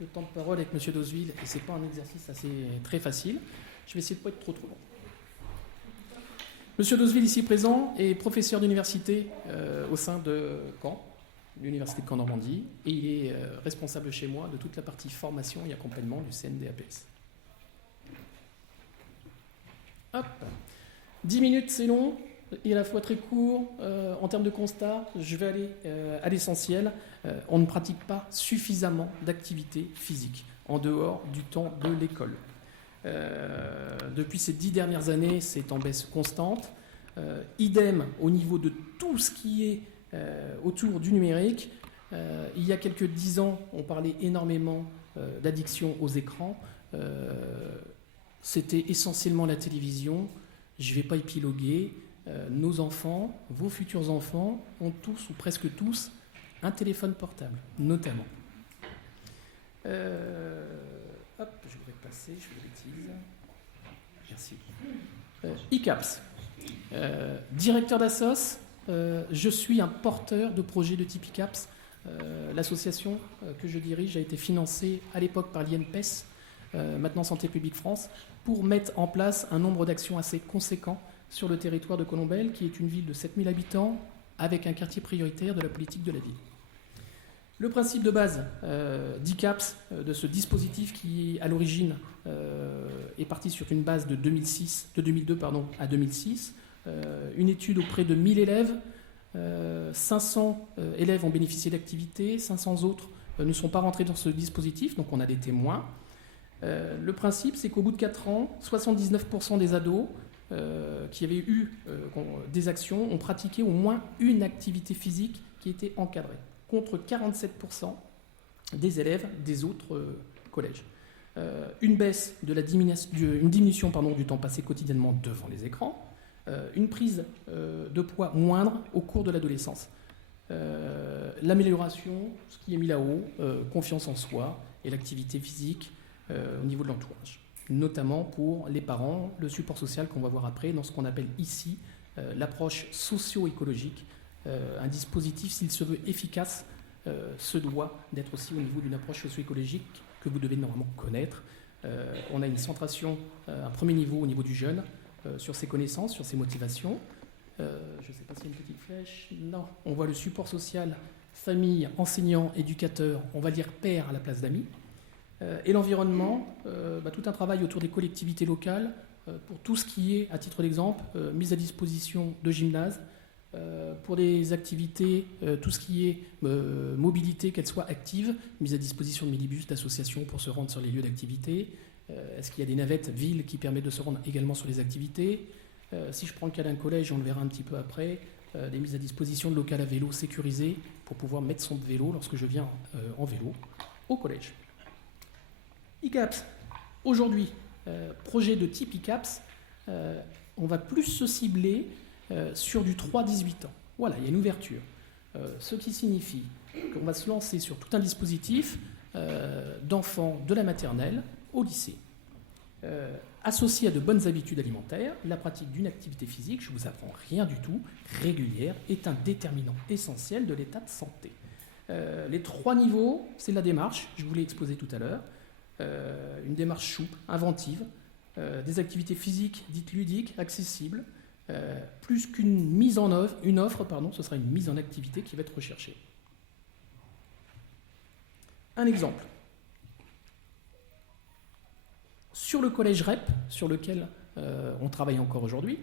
le temps de parole avec M. Dosville, et ce n'est pas un exercice très facile. Je vais essayer de ne pas être trop long. M. Dosville, ici présent, est professeur d'université au sein de Caen, l'université de Caen-Normandie, et il est responsable chez moi de toute la partie formation et accompagnement du CNDAPS. Hop. 10 minutes, c'est long, et à la fois très court. En termes de constat, je vais aller à l'essentiel. On ne pratique pas suffisamment d'activité physique en dehors du temps de l'école. Depuis ces 10 dernières années, c'est en baisse constante. Idem au niveau de tout ce qui est autour du numérique. Il y a quelques 10 ans, on parlait énormément d'addiction aux écrans. C'était essentiellement la télévision. Je ne vais pas épiloguer. Nos enfants, vos futurs enfants, ont tous ou presque tous un téléphone portable, notamment. Hop, je voudrais passer, je fais des bêtises. Merci. ICAPS, directeur d'Assos, je suis un porteur de projet de type ICAPS. L'association que je dirige a été financée à l'époque par l'INPES, maintenant Santé publique France, pour mettre en place un nombre d'actions assez conséquent sur le territoire de Colombelles, qui est une ville de 7000 habitants, avec un quartier prioritaire de la politique de la ville. Le principe de base d'ICAPS, de ce dispositif qui, à l'origine, est parti sur une base de 2002 à 2006, une étude auprès de 1000 élèves, 500 élèves ont bénéficié d'activités, 500 autres ne sont pas rentrés dans ce dispositif, donc on a des témoins. Le principe, c'est qu'au bout de 4 ans, 79% des ados qui avaient eu des actions ont pratiqué au moins une activité physique qui était encadrée, contre 47% des élèves des autres collèges. Une baisse de une diminution du temps passé quotidiennement devant les écrans, une prise de poids moindre au cours de l'adolescence. L'amélioration, ce qui est mis là-haut, confiance en soi et l'activité physique au niveau de l'entourage, notamment pour les parents, le support social qu'on va voir après dans ce qu'on appelle ici l'approche socio-écologique. Un dispositif, s'il se veut efficace, se doit d'être aussi au niveau d'une approche socio-écologique que vous devez normalement connaître. On a une centration, un premier niveau au niveau du jeune, sur ses connaissances, sur ses motivations. Je ne sais pas s'il y a une petite flèche. Non, on voit le support social, famille, enseignant, éducateur, on va dire père à la place d'amis. Et l'environnement, tout un travail autour des collectivités locales pour tout ce qui est, à titre d'exemple, mise à disposition de gymnases, pour des activités, tout ce qui est mobilité, qu'elle soit active, mise à disposition de minibus, d'associations pour se rendre sur les lieux d'activité. Est-ce qu'il y a des navettes villes qui permettent de se rendre également sur les activités? Si je prends le cas d'un collège, on le verra un petit peu après, des mises à disposition de locales à vélo sécurisées pour pouvoir mettre son vélo lorsque je viens en vélo au collège. ICAPS, aujourd'hui, projet de type ICAPS, on va plus se cibler sur du 3-18 ans. Voilà, il y a une ouverture. Ce qui signifie qu'on va se lancer sur tout un dispositif d'enfants de la maternelle au lycée. Associé à de bonnes habitudes alimentaires, la pratique d'une activité physique, je ne vous apprends rien du tout, régulière, est un déterminant essentiel de l'état de santé. Les 3 niveaux, c'est la démarche, je vous l'ai exposé tout à l'heure. Une démarche souple, inventive, des activités physiques dites ludiques, accessibles, plus qu'une mise en œuvre, une offre, ce sera une mise en activité qui va être recherchée. Un exemple. Sur le collège REP, sur lequel on travaille encore aujourd'hui,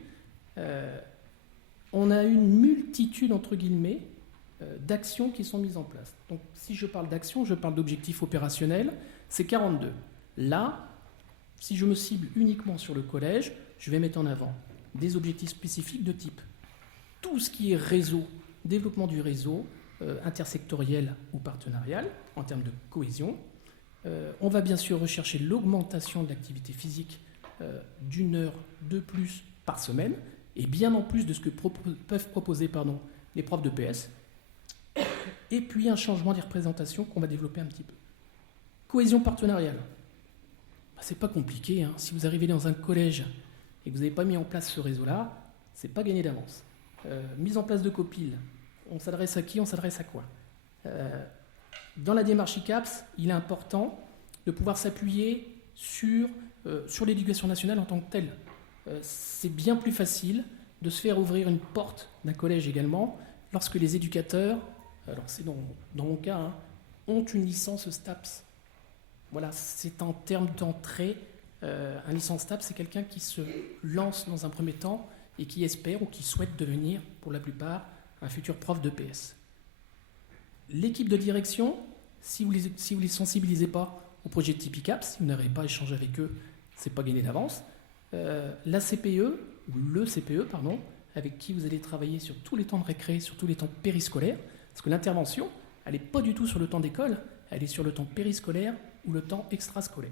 on a une multitude, entre guillemets, d'actions qui sont mises en place. Donc, si je parle d'actions, je parle d'objectifs opérationnels, c'est 42. Là, si je me cible uniquement sur le collège, je vais mettre en avant des objectifs spécifiques de type tout ce qui est réseau, développement du réseau, intersectoriel ou partenarial, en termes de cohésion. On va bien sûr rechercher l'augmentation de l'activité physique d'1 heure de plus par semaine, et bien en plus de ce que peuvent proposer les profs de PS. Et puis un changement des représentations qu'on va développer un petit peu. Cohésion partenariale. C'est pas compliqué. Si vous arrivez dans un collège et que vous n'avez pas mis en place ce réseau-là, c'est pas gagné d'avance. Mise en place de copiles. On s'adresse à qui? On s'adresse à quoi? Dans la démarche ICAPS, il est important de pouvoir s'appuyer sur l'éducation nationale en tant que telle. C'est bien plus facile de se faire ouvrir une porte d'un collège également lorsque les éducateurs, alors c'est dans mon cas, hein, ont une licence STAPS. Voilà, c'est en termes d'entrée. Un licence STAPS, c'est quelqu'un qui se lance dans un premier temps et qui espère ou qui souhaite devenir, pour la plupart, un futur prof de PS. L'équipe de direction, si vous les sensibilisez pas au projet de type ICAPS, si vous n'avez pas échangé avec eux, c'est pas gagné d'avance. La CPE, ou le CPE, pardon, avec qui vous allez travailler sur tous les temps de récré, sur tous les temps périscolaires, parce que l'intervention, elle n'est pas du tout sur le temps d'école, elle est sur le temps périscolaire ou le temps extrascolaire.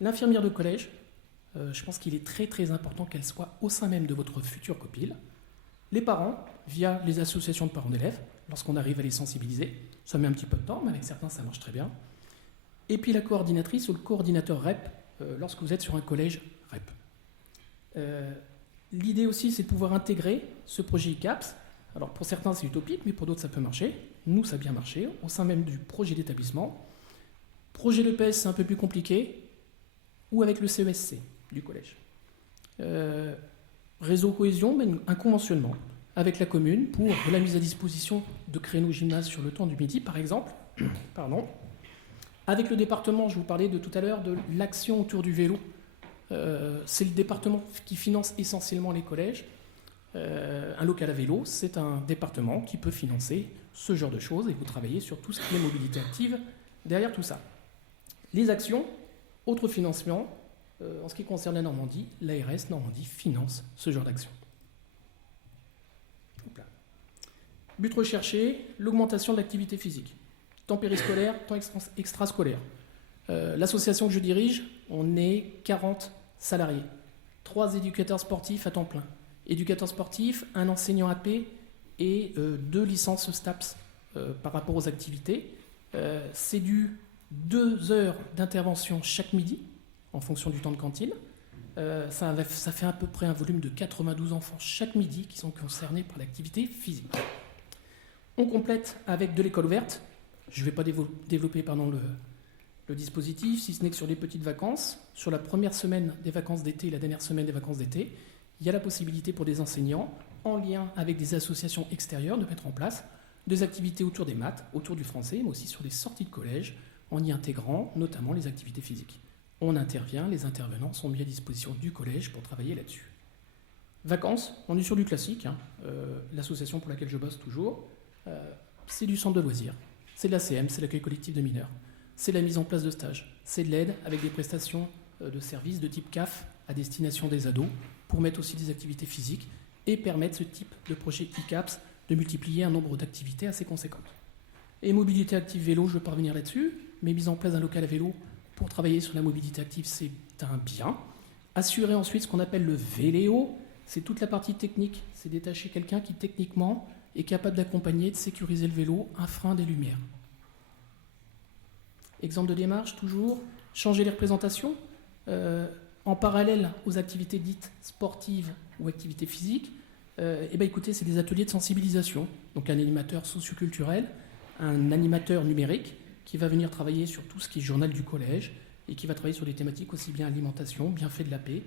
L'infirmière de collège, je pense qu'il est très très important qu'elle soit au sein même de votre futur copil. Les parents, via les associations de parents d'élèves, lorsqu'on arrive à les sensibiliser, ça met un petit peu de temps, mais avec certains ça marche très bien. Et puis la coordinatrice ou le coordinateur REP, lorsque vous êtes sur un collège REP. L'idée aussi, c'est de pouvoir intégrer ce projet ICAPS. Alors pour certains c'est utopique, mais pour d'autres ça peut marcher. Nous, ça a bien marché, au sein même du projet d'établissement. Projet de PS, c'est un peu plus compliqué, ou avec le CESC du collège. Réseau cohésion, un conventionnement avec la commune pour la mise à disposition de créneaux gymnase sur le temps du midi, par exemple. Pardon. Avec le département, je vous parlais de tout à l'heure de l'action autour du vélo. C'est le département qui finance essentiellement les collèges. Un local à vélo, c'est un département qui peut financer ce genre de choses et vous travaillez sur tout ce qui est mobilité active derrière tout ça. Les actions, autre financement, en ce qui concerne la Normandie, l'ARS Normandie finance ce genre d'action. But recherché, l'augmentation de l'activité physique. Temps périscolaire, temps extrascolaire. L'association que je dirige, on est 40 salariés. 3 éducateurs sportifs à temps plein. Éducateurs sportifs, un enseignant AP et 2 licences STAPS par rapport aux activités. C'est du 2 heures d'intervention chaque midi, en fonction du temps de cantine. Ça fait à peu près un volume de 92 enfants chaque midi qui sont concernés par l'activité physique. On complète avec de l'école ouverte. Je ne vais pas développer le dispositif, si ce n'est que sur les petites vacances. Sur la première semaine des vacances d'été et la dernière semaine des vacances d'été, il y a la possibilité pour des enseignants, en lien avec des associations extérieures, de mettre en place des activités autour des maths, autour du français, mais aussi sur les sorties de collège, en y intégrant notamment les activités physiques. On intervient, les intervenants sont mis à disposition du collège pour travailler là-dessus. Vacances, on est sur du classique, hein. L'association pour laquelle je bosse toujours, c'est du centre de loisirs, c'est de l'ACM, c'est l'accueil collectif de mineurs, c'est la mise en place de stages, c'est de l'aide avec des prestations de services de type CAF à destination des ados pour mettre aussi des activités physiques et permettre ce type de projet ICAPS de multiplier un nombre d'activités assez conséquentes. Et mobilité active vélo, je ne vais pas revenir là-dessus, mais mise en place d'un local à vélo pour travailler sur la mobilité active, c'est un bien. Assurer ensuite ce qu'on appelle le véléo, c'est toute la partie technique, c'est détacher quelqu'un qui techniquement est capable d'accompagner, de sécuriser le vélo, un frein, des lumières. Exemple de démarche, toujours, changer les représentations. En parallèle aux activités dites sportives ou activités physiques, écoutez, c'est des ateliers de sensibilisation. Donc un animateur socioculturel, un animateur numérique qui va venir travailler sur tout ce qui est journal du collège et qui va travailler sur des thématiques aussi bien alimentation, bienfaits de la paix,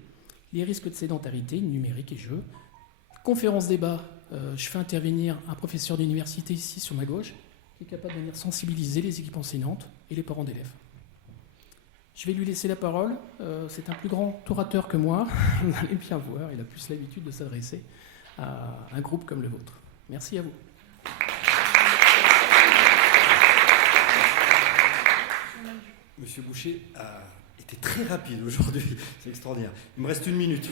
les risques de sédentarité, numérique et jeux. Conférence débat, je fais intervenir un professeur d'université ici sur ma gauche qui est capable de venir sensibiliser les équipes enseignantes et les parents d'élèves. Je vais lui laisser la parole. C'est un plus grand orateur que moi. Vous allez bien voir, il a plus l'habitude de s'adresser à un groupe comme le vôtre. Merci à vous. Monsieur Boucher a été très rapide aujourd'hui. C'est extraordinaire. Il me reste 1 minute.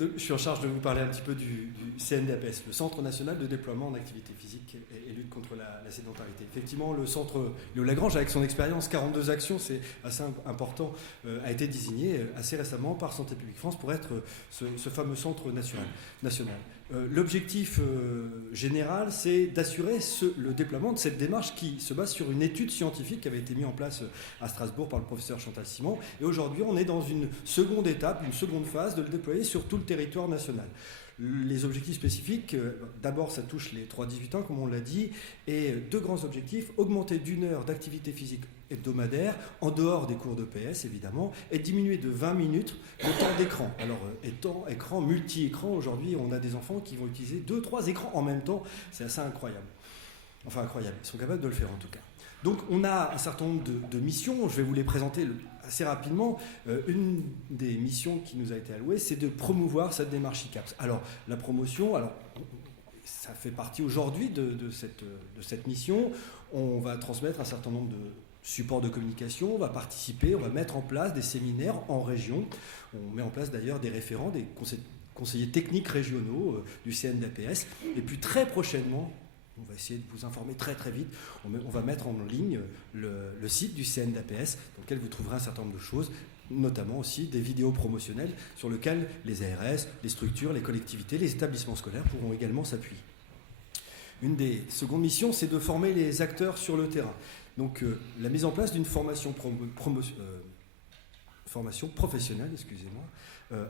Je suis en charge de vous parler un petit peu du CNDAPS, le Centre national de déploiement en activité physique et lutte contre la sédentarité. Effectivement, le centre Léo Lagrange, avec son expérience, 42 actions, c'est assez important, a été désigné assez récemment par Santé publique France pour être ce fameux centre national. L'objectif général, c'est d'assurer le déploiement de cette démarche qui se base sur une étude scientifique qui avait été mise en place à Strasbourg par le professeur Chantal Simon. Et aujourd'hui, on est dans une seconde étape, une seconde phase de le déployer sur tout le territoire national. Les objectifs spécifiques, d'abord ça touche les 3-18 ans comme on l'a dit, et 2 grands objectifs, augmenter d'1 heure d'activité physique hebdomadaire, en dehors des cours de PS évidemment, et diminuer de 20 minutes le temps d'écran. Alors écran multi-écran, aujourd'hui on a des enfants qui vont utiliser 2-3 écrans en même temps, c'est assez incroyable. Enfin incroyable, ils sont capables de le faire en tout cas. Donc on a un certain nombre de missions, je vais vous les présenter assez rapidement. Une des missions qui nous a été allouée, c'est de promouvoir cette démarche ICAPS. Alors la promotion, ça fait partie aujourd'hui de cette mission. On va transmettre un certain nombre de supports de communication, on va participer, on va mettre en place des séminaires en région. On met en place d'ailleurs des référents, des conseillers techniques régionaux du CNDAPS. Et puis très prochainement, on va essayer de vous informer très très vite. On va mettre en ligne le site du CNDAPS, dans lequel vous trouverez un certain nombre de choses, notamment aussi des vidéos promotionnelles sur lesquelles les ARS, les structures, les collectivités, les établissements scolaires pourront également s'appuyer. Une des secondes missions, c'est de former les acteurs sur le terrain. Donc la mise en place d'une formation professionnelle,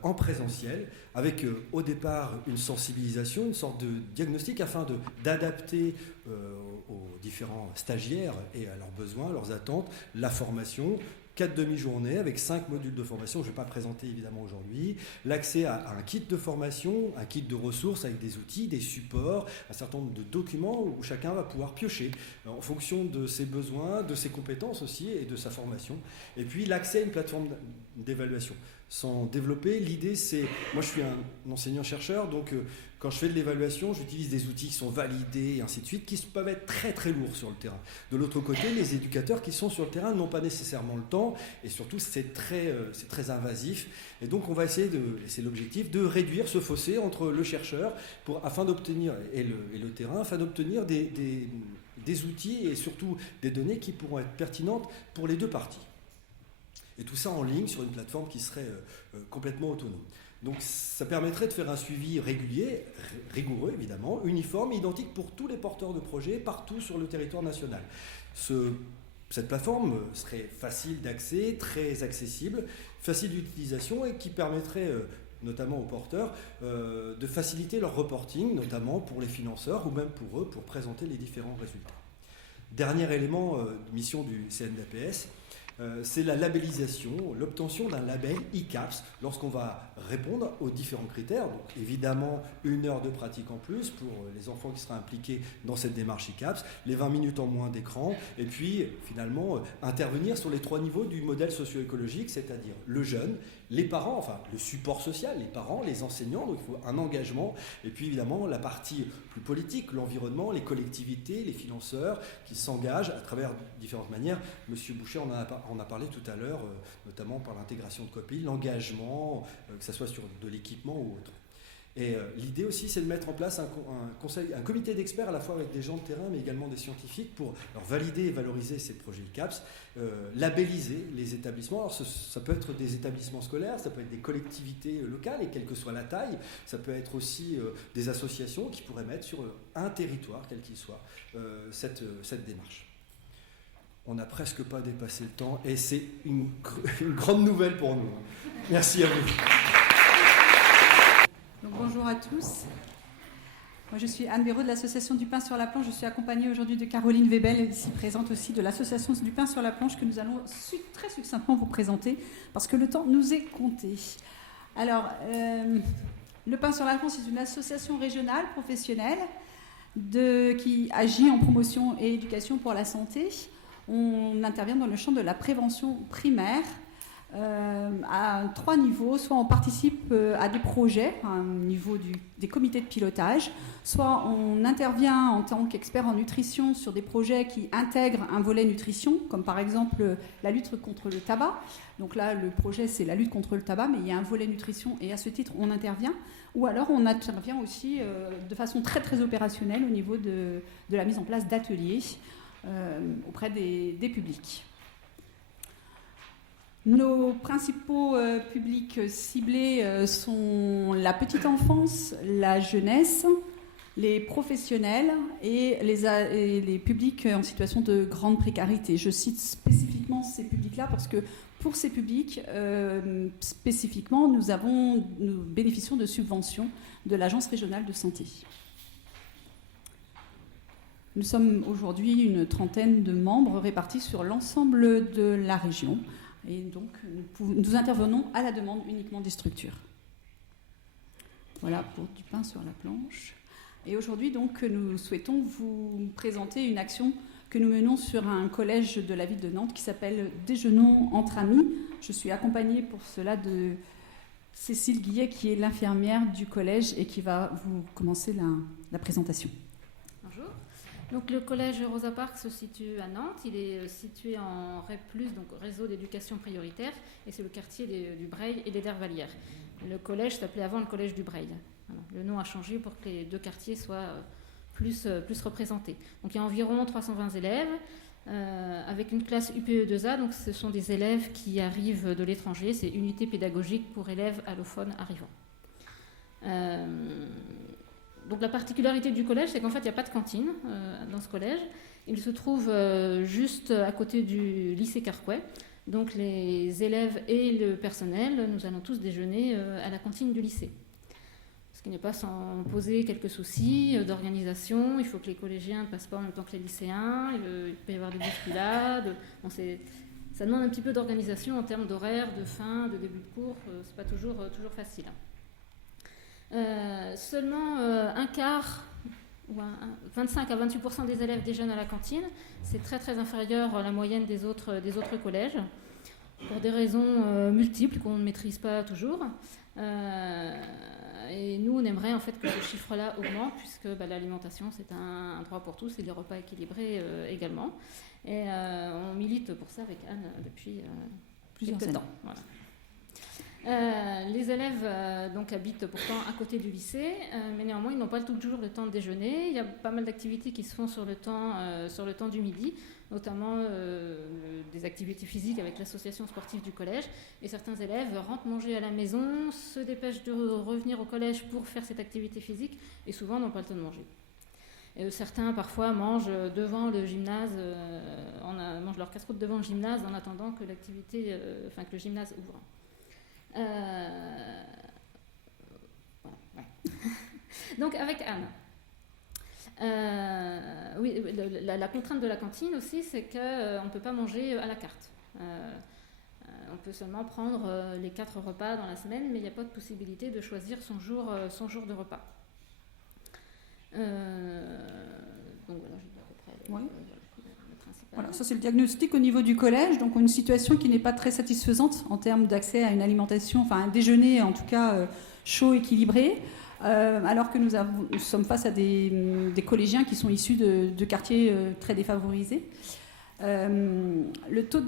en présentiel, avec au départ une sensibilisation, une sorte de diagnostic afin d'adapter aux différents stagiaires et à leurs besoins, leurs attentes, la formation, 4 demi-journées avec 5 modules de formation, je ne vais pas présenter évidemment aujourd'hui, l'accès à un kit de formation, un kit de ressources avec des outils, des supports, un certain nombre de documents où chacun va pouvoir piocher en fonction de ses besoins, de ses compétences aussi et de sa formation. Et puis l'accès à une plateforme d'évaluation. Sans développer, l'idée c'est, moi je suis un enseignant-chercheur, donc quand je fais de l'évaluation, j'utilise des outils qui sont validés et ainsi de suite, qui peuvent être très très lourds sur le terrain. De l'autre côté, les éducateurs qui sont sur le terrain n'ont pas nécessairement le temps, et surtout c'est très invasif, et donc on va essayer, et c'est l'objectif, de réduire ce fossé entre le chercheur afin d'obtenir, et le terrain, afin d'obtenir des outils et surtout des données qui pourront être pertinentes pour les deux parties. Et tout ça en ligne sur une plateforme qui serait complètement autonome. Donc ça permettrait de faire un suivi régulier, rigoureux évidemment, uniforme, identique pour tous les porteurs de projets partout sur le territoire national. Cette plateforme serait facile d'accès, très accessible, facile d'utilisation et qui permettrait notamment aux porteurs de faciliter leur reporting, notamment pour les financeurs ou même pour eux, pour présenter les différents résultats. Dernier élément de mission du CNDAPS, c'est la labellisation, l'obtention d'un label ICAPS lorsqu'on va répondre aux différents critères. Donc, évidemment, 1 heure de pratique en plus pour les enfants qui seraient impliqués dans cette démarche ICAPS, les 20 minutes en moins d'écran, et puis finalement intervenir sur les 3 niveaux du modèle socio-écologique, c'est-à-dire le jeune, les parents, enfin le support social, les parents, les enseignants, donc il faut un engagement, et puis évidemment la partie plus politique, l'environnement, les collectivités, les financeurs qui s'engagent à travers différentes manières. Monsieur Boucher en a parlé tout à l'heure, notamment par l'intégration de copies, l'engagement, que ce soit sur de l'équipement ou autre. Et l'idée aussi, c'est de mettre en place un comité d'experts à la fois avec des gens de terrain, mais également des scientifiques pour valider et valoriser ces projets ICAPS, labelliser les établissements. Alors ça peut être des établissements scolaires, ça peut être des collectivités locales, et quelle que soit la taille, ça peut être aussi des associations qui pourraient mettre sur un territoire, quel qu'il soit, cette démarche. On n'a presque pas dépassé le temps, et c'est une grande nouvelle pour nous. Merci à vous. Donc, bonjour à tous. Moi, je suis Anne Béraud de l'association du pain sur la planche. Je suis accompagnée aujourd'hui de Caroline Webel, ici présente aussi de l'association du pain sur la planche, que nous allons très succinctement vous présenter parce que le temps nous est compté. Alors, le pain sur la planche, c'est une association régionale professionnelle qui agit en promotion et éducation pour la santé. On intervient dans le champ de la prévention primaire, à 3 niveaux. Soit on participe à des projets au niveau des comités de pilotage, soit on intervient en tant qu'expert en nutrition sur des projets qui intègrent un volet nutrition, comme par exemple la lutte contre le tabac. Donc là, le projet, c'est la lutte contre le tabac, mais il y a un volet nutrition et à ce titre, on intervient. Ou alors, on intervient aussi de façon très, très opérationnelle au niveau de la mise en place d'ateliers auprès des publics. Nos principaux publics ciblés sont la petite enfance, la jeunesse, les professionnels et les publics en situation de grande précarité. Je cite spécifiquement ces publics-là parce que pour ces publics, spécifiquement, nous bénéficions de subventions de l'Agence régionale de santé. Nous sommes aujourd'hui une trentaine de membres répartis sur l'ensemble de la région. Et donc, nous intervenons à la demande uniquement des structures. Voilà pour du pain sur la planche. Et aujourd'hui, donc, nous souhaitons vous présenter une action que nous menons sur un collège de la ville de Nantes qui s'appelle Déjeunons entre amis. Je suis accompagnée pour cela de Cécile Guillet, qui est l'infirmière du collège et qui va vous commencer la présentation. Bonjour. Donc, le collège Rosa Parks se situe à Nantes. Il est situé en REP+, donc réseau d'éducation prioritaire, et c'est le quartier du Breil et des Dervalières. Le collège s'appelait avant le collège du Breil. Voilà. Le nom a changé pour que les deux quartiers soient plus représentés. Donc il y a environ 320 élèves, avec une classe UPE2A, donc ce sont des élèves qui arrivent de l'étranger, c'est unité pédagogique pour élèves allophones arrivants. Donc la particularité du collège, c'est qu'en fait il n'y a pas de cantine dans ce collège. Il se trouve juste à côté du lycée Carquois. Donc les élèves et le personnel, nous allons tous déjeuner à la cantine du lycée. Ce qui n'est pas sans poser quelques soucis d'organisation. Il faut que les collégiens ne passent pas en même temps que les lycéens. Il peut y avoir des bousculades. Bon, ça demande un petit peu d'organisation en termes d'horaire, de fin, de début de cours. C'est pas toujours facile. Seulement un quart, ou 25 à 28% des élèves déjeunent à la cantine. C'est très très inférieur à la moyenne des autres collèges, pour des raisons multiples qu'on ne maîtrise pas toujours. Et nous, on aimerait en fait que ce chiffre-là augmente, puisque l'alimentation, c'est un droit pour tous, et les repas équilibrés également. Et on milite pour ça avec Anne depuis plusieurs quelques années. temps. Voilà. Les élèves donc habitent pourtant à côté du lycée, mais néanmoins ils n'ont pas toujours le temps de déjeuner. Il y a pas mal d'activités qui se font sur le temps du midi, notamment des activités physiques avec l'association sportive du collège. Et certains élèves rentrent manger à la maison, se dépêchent de revenir au collège pour faire cette activité physique, et souvent n'ont pas le temps de manger. Et certains parfois mangent devant le gymnase, mangent leur casse-croûte devant le gymnase en attendant que que le gymnase ouvre. Donc avec Anne, oui, la contrainte de la cantine aussi, c'est qu'on ne peut pas manger à la carte. On peut seulement prendre les 4 repas dans la semaine, mais il n'y a pas de possibilité de choisir son jour de repas. Donc voilà, je dis à peu près le principal. Voilà, ça c'est le diagnostic au niveau du collège, donc une situation qui n'est pas très satisfaisante en termes d'accès à une alimentation, enfin un déjeuner en tout cas chaud, équilibré, alors que nous sommes face à des collégiens qui sont issus de quartiers très défavorisés. Le taux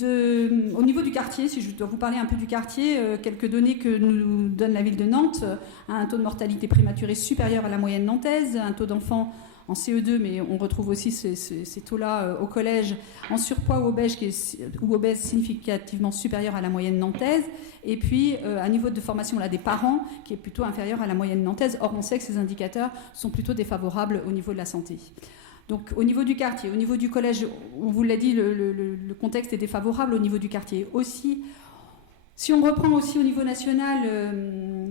au niveau du quartier, si je dois vous parler un peu du quartier, quelques données que nous donne la ville de Nantes, un taux de mortalité prématurée supérieur à la moyenne nantaise, un taux d'enfants en CE2, mais on retrouve aussi ces taux-là au collège, en surpoids ou obèse significativement supérieur à la moyenne nantaise, et puis un niveau de formation des parents qui est plutôt inférieur à la moyenne nantaise. Or, on sait que ces indicateurs sont plutôt défavorables au niveau de la santé. Donc, au niveau du quartier, au niveau du collège, on vous l'a dit, le contexte est défavorable au niveau du quartier aussi. Si on reprend aussi au niveau national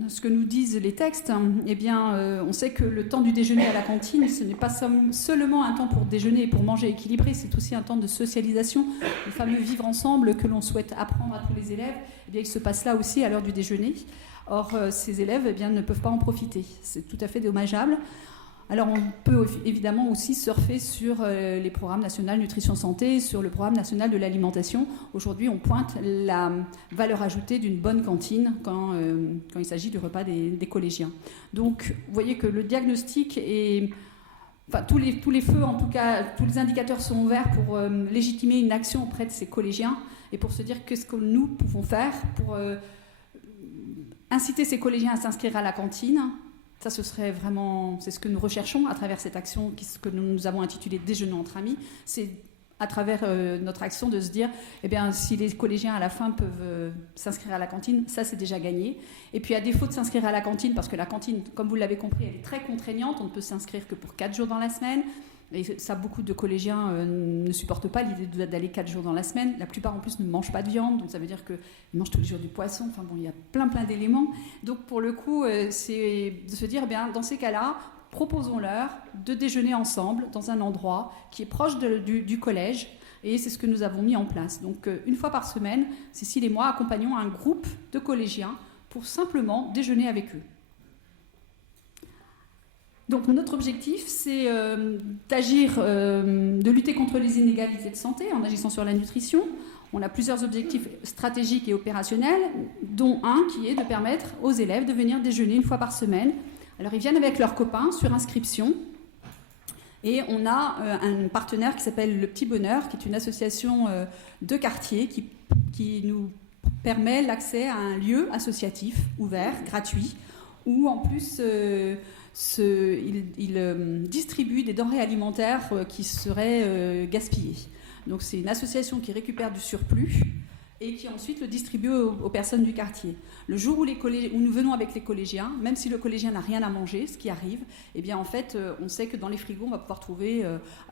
ce que nous disent les textes, eh bien, on sait que le temps du déjeuner à la cantine, ce n'est pas seulement un temps pour déjeuner et pour manger équilibré, c'est aussi un temps de socialisation, le fameux vivre ensemble que l'on souhaite apprendre à tous les élèves. Eh bien, il se passe là aussi à l'heure du déjeuner. Or, ces élèves eh bien, ne peuvent pas en profiter. C'est tout à fait dommageable. Alors, on peut évidemment aussi surfer sur les programmes nationaux nutrition santé, sur le programme national de l'alimentation. Aujourd'hui, on pointe la valeur ajoutée d'une bonne cantine quand il s'agit du repas des collégiens. Donc, vous voyez que le diagnostic est... Enfin, tous les feux, en tout cas, tous les indicateurs sont ouverts pour légitimer une action auprès de ces collégiens et pour se dire qu'est-ce que nous pouvons faire pour inciter ces collégiens à s'inscrire à la cantine. Ça, ce serait vraiment, c'est ce que nous recherchons à travers cette action que nous avons intitulée Déjeunons entre amis. C'est à travers notre action de se dire, eh bien, si les collégiens à la fin peuvent s'inscrire à la cantine, ça c'est déjà gagné. Et puis à défaut de s'inscrire à la cantine, parce que la cantine, comme vous l'avez compris, elle est très contraignante, on ne peut s'inscrire que pour 4 jours dans la semaine. Et ça, beaucoup de collégiens ne supportent pas l'idée d'aller 4 jours dans la semaine. La plupart en plus ne mangent pas de viande, donc ça veut dire qu'ils mangent tous les jours du poisson. Enfin bon, il y a plein d'éléments. Donc pour le coup, c'est de se dire, eh bien, dans ces cas-là, proposons-leur de déjeuner ensemble dans un endroit qui est proche du collège, et c'est ce que nous avons mis en place. Donc une fois par semaine, Cécile et moi accompagnons un groupe de collégiens pour simplement déjeuner avec eux. Donc notre objectif, c'est d'agir, de lutter contre les inégalités de santé en agissant sur la nutrition. On a plusieurs objectifs stratégiques et opérationnels, dont un qui est de permettre aux élèves de venir déjeuner une fois par semaine. Alors ils viennent avec leurs copains sur inscription, et on a un partenaire qui s'appelle Le Petit Bonheur, qui est une association de quartier qui nous permet l'accès à un lieu associatif ouvert, gratuit, où en plus il distribue des denrées alimentaires qui seraient gaspillées. Donc c'est une association qui récupère du surplus et qui ensuite le distribue aux personnes du quartier. Le jour où nous venons avec les collégiens, même si le collégien n'a rien à manger, ce qui arrive, eh bien en fait, on sait que dans les frigos, on va pouvoir trouver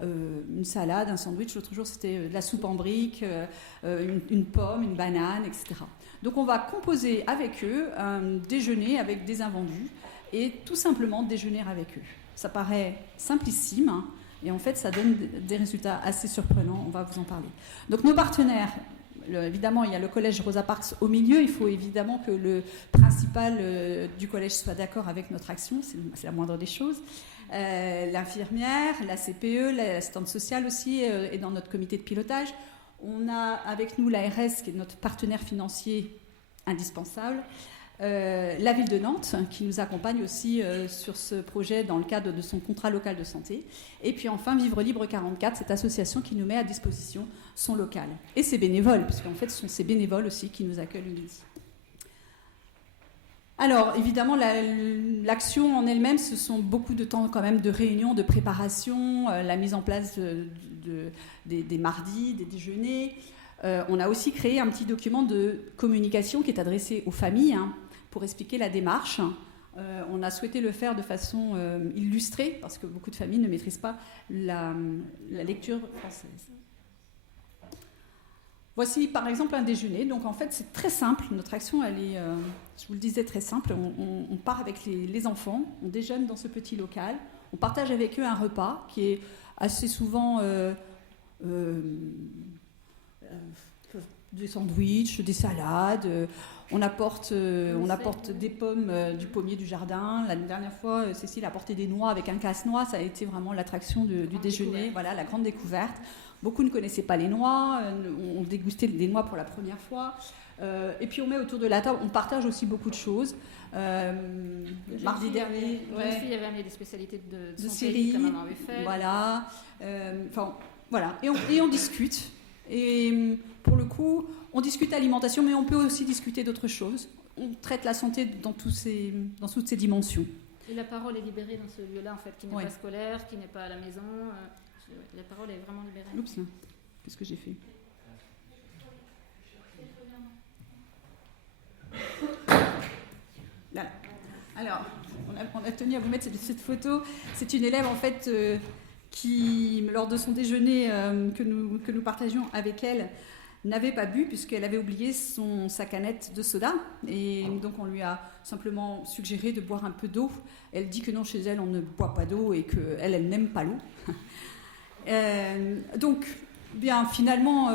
une salade, un sandwich. L'autre jour, c'était de la soupe en briques, une pomme, une banane, etc. Donc on va composer avec eux un déjeuner avec des invendus et tout simplement déjeuner avec eux. Ça paraît simplissime, hein, et en fait, ça donne des résultats assez surprenants. On va vous en parler. Donc nos partenaires... Évidemment, il y a le collège Rosa Parks au milieu. Il faut évidemment que le principal du collège soit d'accord avec notre action. C'est la moindre des choses. L'infirmière, la CPE, l'assistante sociale aussi est dans notre comité de pilotage. On a avec nous l'ARS, qui est notre partenaire financier indispensable. La ville de Nantes, qui nous accompagne aussi sur ce projet dans le cadre de son contrat local de santé. Et puis enfin, Vivre Libre 44, cette association qui nous met à disposition son local. Et ses bénévoles, parce qu'en fait, ce sont ces bénévoles aussi qui nous accueillent le midi. Alors, évidemment, l'action en elle-même, ce sont beaucoup de temps quand même de réunions, de préparation, la mise en place des mardis, des déjeuners. On a aussi créé un petit document de communication qui est adressé aux familles, hein, pour expliquer la démarche. On a souhaité le faire de façon illustrée, parce que beaucoup de familles ne maîtrisent pas la lecture française. Voici par exemple un déjeuner. Donc en fait, c'est très simple. Notre action, elle est, je vous le disais, très simple. On part avec les enfants, on déjeune dans ce petit local, on partage avec eux un repas qui est assez souvent des sandwichs, des salades. On apporte des pommes du pommier du jardin. La dernière fois, Cécile a apporté des noix avec un casse-noix. Ça a été vraiment l'attraction du déjeuner. Voilà, la grande découverte. Beaucoup ne connaissaient pas les noix. On dégustait les noix pour la première fois. Et puis on met autour de la table. On partage aussi beaucoup de choses. Mardi dernier, jeune fille avait amené des spécialités de son Syrie, pays, comme maman avait fait. Voilà. Voilà. Et on discute. Et pour le coup, on discute alimentation, mais on peut aussi discuter d'autres choses. On traite la santé dans toutes ces dimensions. Et la parole est libérée dans ce lieu-là, en fait, qui n'est pas scolaire, qui n'est pas à la maison. La parole est vraiment libérée. Oups, qu'est-ce que j'ai fait ? Là. Alors, on a tenu à vous mettre cette photo. C'est une élève, en fait, qui, lors de son déjeuner que nous partagions avec elle, n'avait pas bu puisqu'elle avait oublié sa canette de soda. Et donc, on lui a simplement suggéré de boire un peu d'eau. Elle dit que non, chez elle, on ne boit pas d'eau et qu'elle n'aime pas l'eau. Donc, bien, finalement...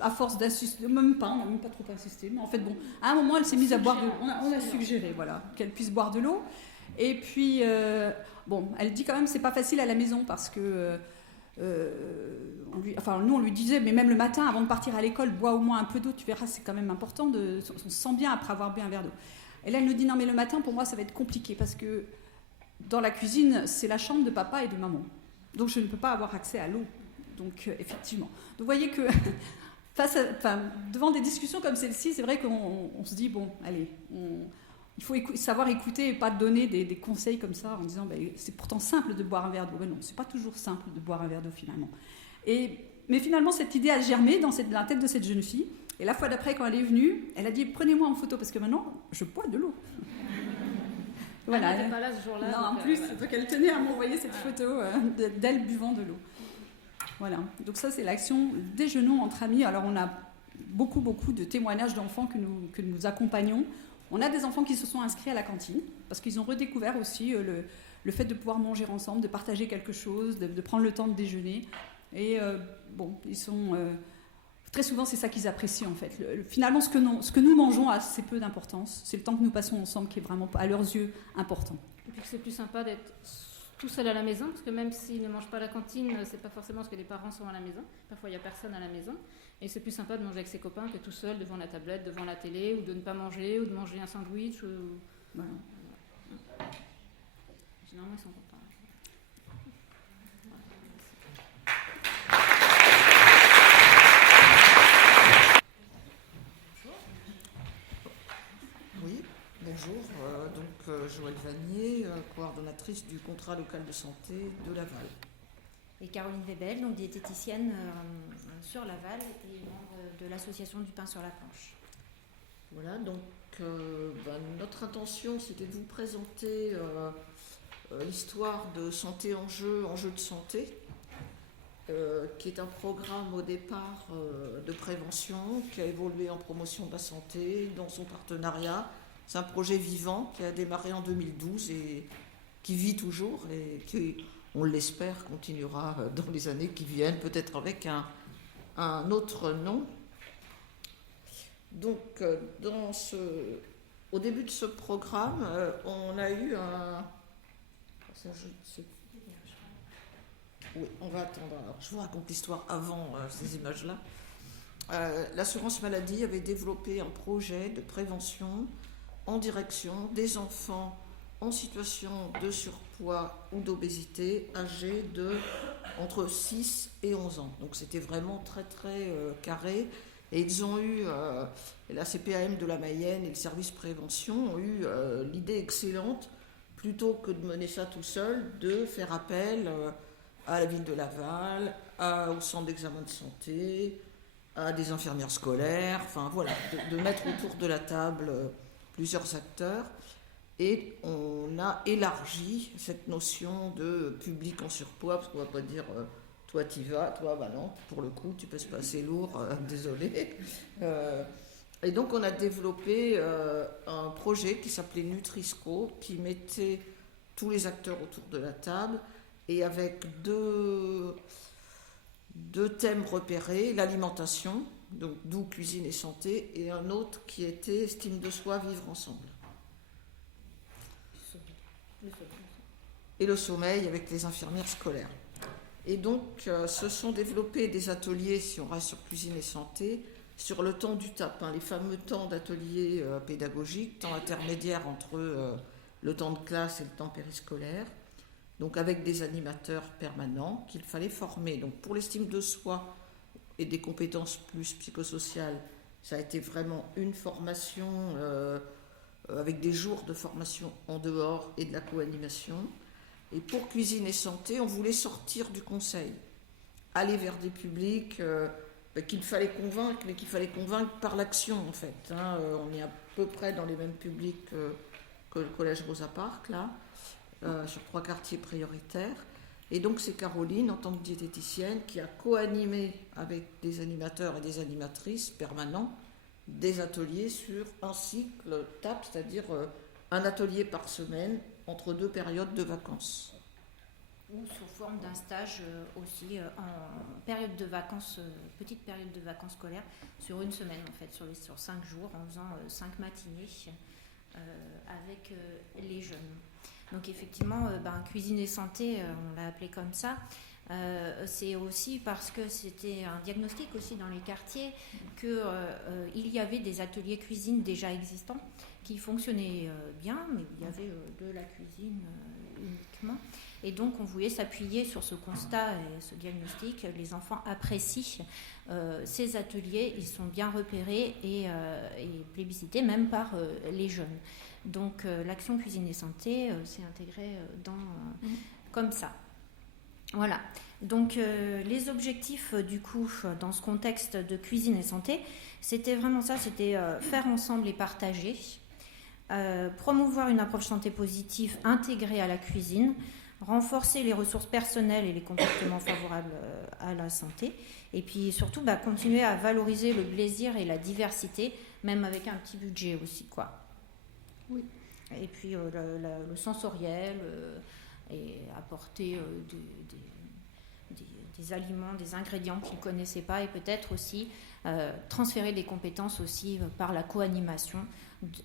à force d'insister, on n'a même pas trop insisté, mais en fait, bon, à un moment, elle s'est mise à boire de l'eau. On a suggéré, voilà, qu'elle puisse boire de l'eau. Et puis, bon, elle dit quand même, c'est pas facile à la maison parce que, nous, on lui disait, mais même le matin, avant de partir à l'école, bois au moins un peu d'eau, tu verras, c'est quand même important, on se sent bien après avoir bu un verre d'eau. Et là, elle nous dit, non, mais le matin, pour moi, ça va être compliqué parce que dans la cuisine, c'est la chambre de papa et de maman. Donc, je ne peux pas avoir accès à l'eau. Donc, effectivement. Donc, vous voyez que... devant des discussions comme celle-ci, c'est vrai qu'on se dit, bon, allez, il faut savoir écouter et pas donner des conseils comme ça en disant, c'est pourtant simple de boire un verre d'eau. Mais non, c'est pas toujours simple de boire un verre d'eau finalement. Et Mais finalement, cette idée a germé dans la tête de cette jeune fille. Et la fois d'après, quand elle est venue, elle a dit « Prenez-moi en photo, parce que maintenant, je bois de l'eau. » Voilà. Elle n'était pas là ce jour-là. Non, en plus, donc elle tenait à m'envoyer cette photo d'elle buvant de l'eau. Voilà. Donc ça, c'est l'action Déjeunons entre amis. Alors, on a beaucoup de témoignages d'enfants que nous accompagnons. On a des enfants qui se sont inscrits à la cantine, parce qu'ils ont redécouvert aussi le fait de pouvoir manger ensemble, de partager quelque chose, de prendre le temps de déjeuner. Et ils sont... très souvent, c'est ça qu'ils apprécient, en fait. Finalement, ce que nous mangeons a assez peu d'importance. C'est le temps que nous passons ensemble qui est vraiment, à leurs yeux, important. Et puis c'est plus sympa d'être tout seul à la maison, parce que même s'ils ne mangent pas à la cantine, c'est pas forcément parce que les parents sont à la maison. Parfois, il n'y a personne à la maison. Et c'est plus sympa de manger avec ses copains que tout seul devant la tablette, devant la télé, ou de ne pas manger, ou de manger un sandwich. Voilà. Généralement, ils sont contents. Oui, bonjour. Joëlle Vanier, coordonnatrice du contrat local de santé de Laval. Et Caroline Webel, donc diététicienne sur Laval et membre de l'association du pain sur la planche. Voilà, donc notre intention, c'était de vous présenter l'histoire de Santé en jeu de santé, qui est un programme au départ de prévention, qui a évolué en promotion de la santé, dans son partenariat. C'est un projet vivant qui a démarré en 2012 et qui vit toujours et qui, on l'espère, continuera dans les années qui viennent, peut-être avec un autre nom. Donc, au début de ce programme, on a eu Oui, on va attendre. Alors, je vous raconte l'histoire avant ces images-là. L'assurance maladie avait développé un projet de prévention en direction des enfants en situation de surpoids ou d'obésité âgés entre 6 et 11 ans. Donc c'était vraiment très très carré. Et ils ont eu, la CPAM de la Mayenne et le service prévention ont eu l'idée excellente, plutôt que de mener ça tout seul, de faire appel à la ville de Laval, au centre d'examen de santé, à des infirmières scolaires, enfin voilà, de mettre autour de la table plusieurs acteurs. Et on a élargi cette notion de public en surpoids, parce qu'on ne va pas dire toi t'y vas, toi bah non, pour le coup tu pèses pas assez lourd, désolé. Et donc on a développé un projet qui s'appelait Nutrisco, qui mettait tous les acteurs autour de la table, et avec deux thèmes repérés, l'alimentation, donc d'où cuisine et santé, et un autre qui était estime de soi, vivre ensemble. Et le sommeil avec les infirmières scolaires. Et donc, se sont développés des ateliers, si on reste sur cuisine et santé, sur le temps du TAP, les fameux temps d'atelier pédagogique, temps intermédiaire entre le temps de classe et le temps périscolaire, donc avec des animateurs permanents qu'il fallait former. Donc pour l'estime de soi et des compétences plus psychosociales, ça a été vraiment une formation avec des jours de formation en dehors et de la co-animation. Et pour cuisine et santé, on voulait sortir du conseil, aller vers des publics qu'il fallait convaincre, mais qu'il fallait convaincre par l'action en fait. On est à peu près dans les mêmes publics que le collège Rosa Parks, là, sur 3 quartiers prioritaires. Et donc c'est Caroline, en tant que diététicienne, qui a co-animé avec des animateurs et des animatrices permanents des ateliers sur un cycle TAP, c'est-à-dire un atelier par semaine entre 2 périodes de vacances. Ou sous forme d'un stage aussi en période de vacances, petite période de vacances scolaires, sur une semaine en fait, sur 5 jours, en faisant 5 matinées avec les jeunes. Donc effectivement, cuisine et santé, on l'a appelé comme ça. C'est aussi parce que c'était un diagnostic aussi dans les quartiers qu'il y avait des ateliers cuisine déjà existants qui fonctionnaient bien, mais il y avait de la cuisine uniquement. Et donc on voulait s'appuyer sur ce constat et ce diagnostic. Les enfants apprécient ces ateliers, ils sont bien repérés et plébiscités même par les jeunes. Donc l'action cuisine et santé s'est intégrée comme ça. Voilà. Donc les objectifs du coup dans ce contexte de cuisine et santé, c'était vraiment ça, c'était faire ensemble et partager, promouvoir une approche santé positive intégrée à la cuisine, renforcer les ressources personnelles et les comportements favorables à la santé, et puis surtout continuer à valoriser le plaisir et la diversité, même avec un petit budget aussi, quoi. Oui. Et puis le sensoriel, et apporter des aliments, des ingrédients qu'ils ne connaissaient pas, et peut-être aussi transférer des compétences aussi par la co-animation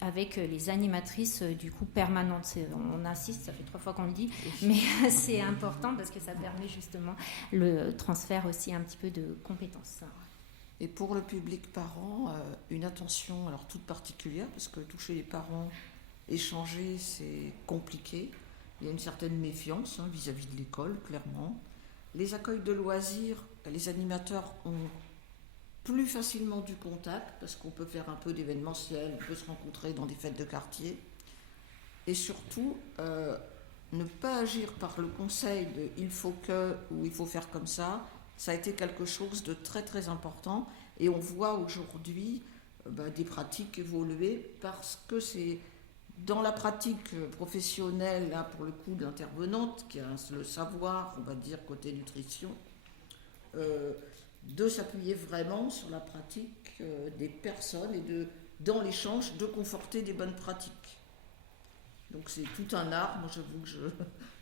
avec les animatrices du coup permanentes. On insiste, ça fait 3 fois qu'on le dit, mais c'est important parce que ça permet justement le transfert aussi un petit peu de compétences. Et pour le public parent, une attention alors toute particulière, parce que toucher les parents, échanger, c'est compliqué. Il y a une certaine méfiance vis-à-vis de l'école, clairement. Les accueils de loisirs, les animateurs ont plus facilement du contact, parce qu'on peut faire un peu d'événementiel, on peut se rencontrer dans des fêtes de quartier. Et surtout, ne pas agir par le conseil de « il faut que » ou « il faut faire comme ça », ça a été quelque chose de très très important. Et on voit aujourd'hui des pratiques évoluer, parce que c'est dans la pratique professionnelle, là, pour le coup, de l'intervenante, qui a le savoir, on va dire, côté nutrition, de s'appuyer vraiment sur la pratique des personnes et dans l'échange, de conforter des bonnes pratiques. Donc c'est tout un art. Moi, j'avoue que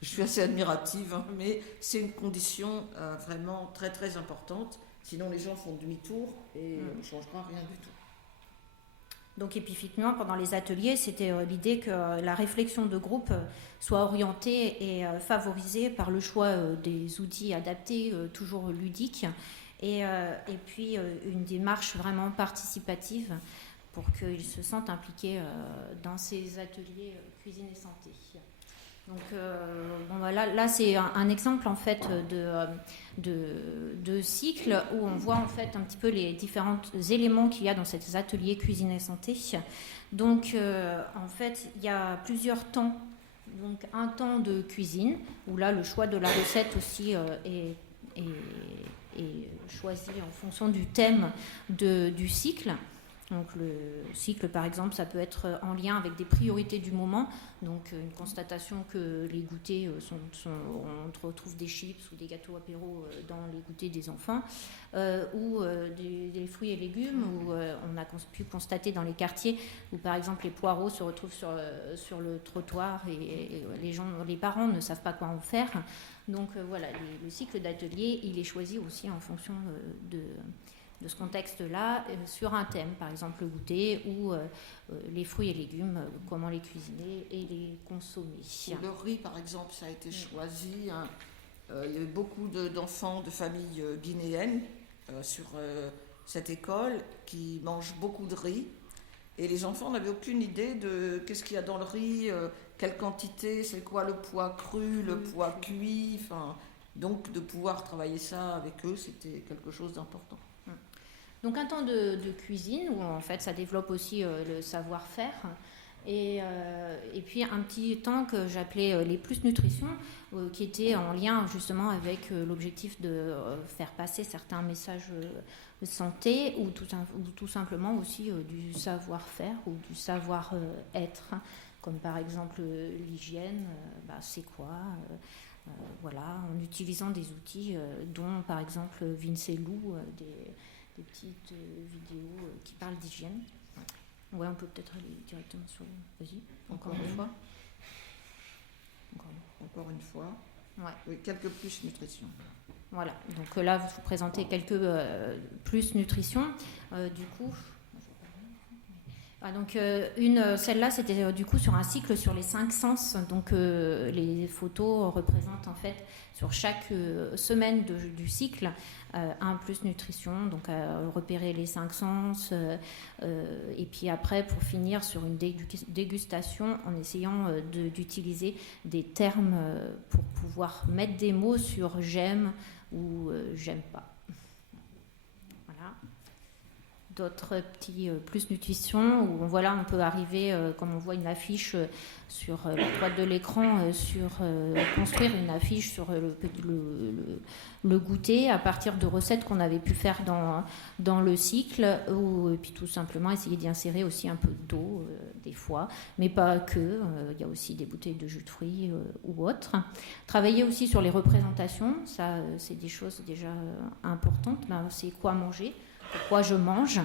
je suis assez admirative, mais c'est une condition vraiment très très importante. Sinon, les gens font demi-tour et on ne changera rien du tout. Donc épifiquement, pendant les ateliers, c'était l'idée que la réflexion de groupe soit orientée et favorisée par le choix des outils adaptés, toujours ludiques, et puis une démarche vraiment participative pour qu'ils se sentent impliqués dans ces ateliers cuisine et santé. Donc là c'est un exemple en fait de cycle où on voit en fait un petit peu les différents éléments qu'il y a dans ces ateliers cuisine et santé. Donc en fait il y a plusieurs temps. Donc un temps de cuisine où là le choix de la recette aussi est choisi en fonction du thème du cycle. Donc le cycle, par exemple, ça peut être en lien avec des priorités du moment. Donc une constatation que les goûters on retrouve des chips ou des gâteaux apéros dans les goûters des enfants, ou des fruits et légumes, où on a pu constater dans les quartiers où, par exemple, les poireaux se retrouvent sur le trottoir et les parents ne savent pas quoi en faire. Donc voilà, le cycle d'atelier, il est choisi aussi en fonction de ce contexte-là, sur un thème, par exemple le goûter ou les fruits et légumes, comment les cuisiner et les consommer. Pour le riz, par exemple, ça a été choisi. Il y avait beaucoup d'enfants de familles guinéennes sur cette école qui mangent beaucoup de riz. Et les enfants n'avaient aucune idée de qu'est-ce qu'il y a dans le riz, quelle quantité, c'est quoi le poids cru, le poids cuit. Donc de pouvoir travailler ça avec eux, c'était quelque chose d'important. Donc un temps de cuisine où en fait ça développe aussi le savoir-faire et puis un petit temps que j'appelais les plus nutrition qui était en lien justement avec l'objectif de faire passer certains messages de santé ou tout simplement aussi du savoir-faire ou du savoir-être, comme par exemple l'hygiène, c'est quoi voilà, en utilisant des outils dont par exemple Vince et Lou, des petites vidéos qui parlent d'hygiène. Ouais, on peut peut-être aller directement sur... Vas-y, encore une fois. Encore une fois. Ouais. Oui, quelques plus nutrition. Voilà, donc là, vous présentez quelques plus nutrition. Du coup... donc celle-là, c'était du coup sur un cycle sur les 5 sens. Donc les photos représentent en fait sur chaque semaine du cycle un plus nutrition, donc repérer les 5 sens, et puis après pour finir sur une dégustation en essayant d'utiliser des termes pour pouvoir mettre des mots sur j'aime ou j'aime pas. Voilà. d'autres petits plus nutrition où on peut arriver, comme on voit une affiche sur la toile de l'écran, construire une affiche sur le goûter à partir de recettes qu'on avait pu faire dans le cycle, et puis tout simplement essayer d'y insérer aussi un peu d'eau des fois, mais pas que, il y a aussi des bouteilles de jus de fruits ou autres. Travailler aussi sur les représentations, ça c'est des choses déjà importantes, c'est quoi manger, pourquoi je mange,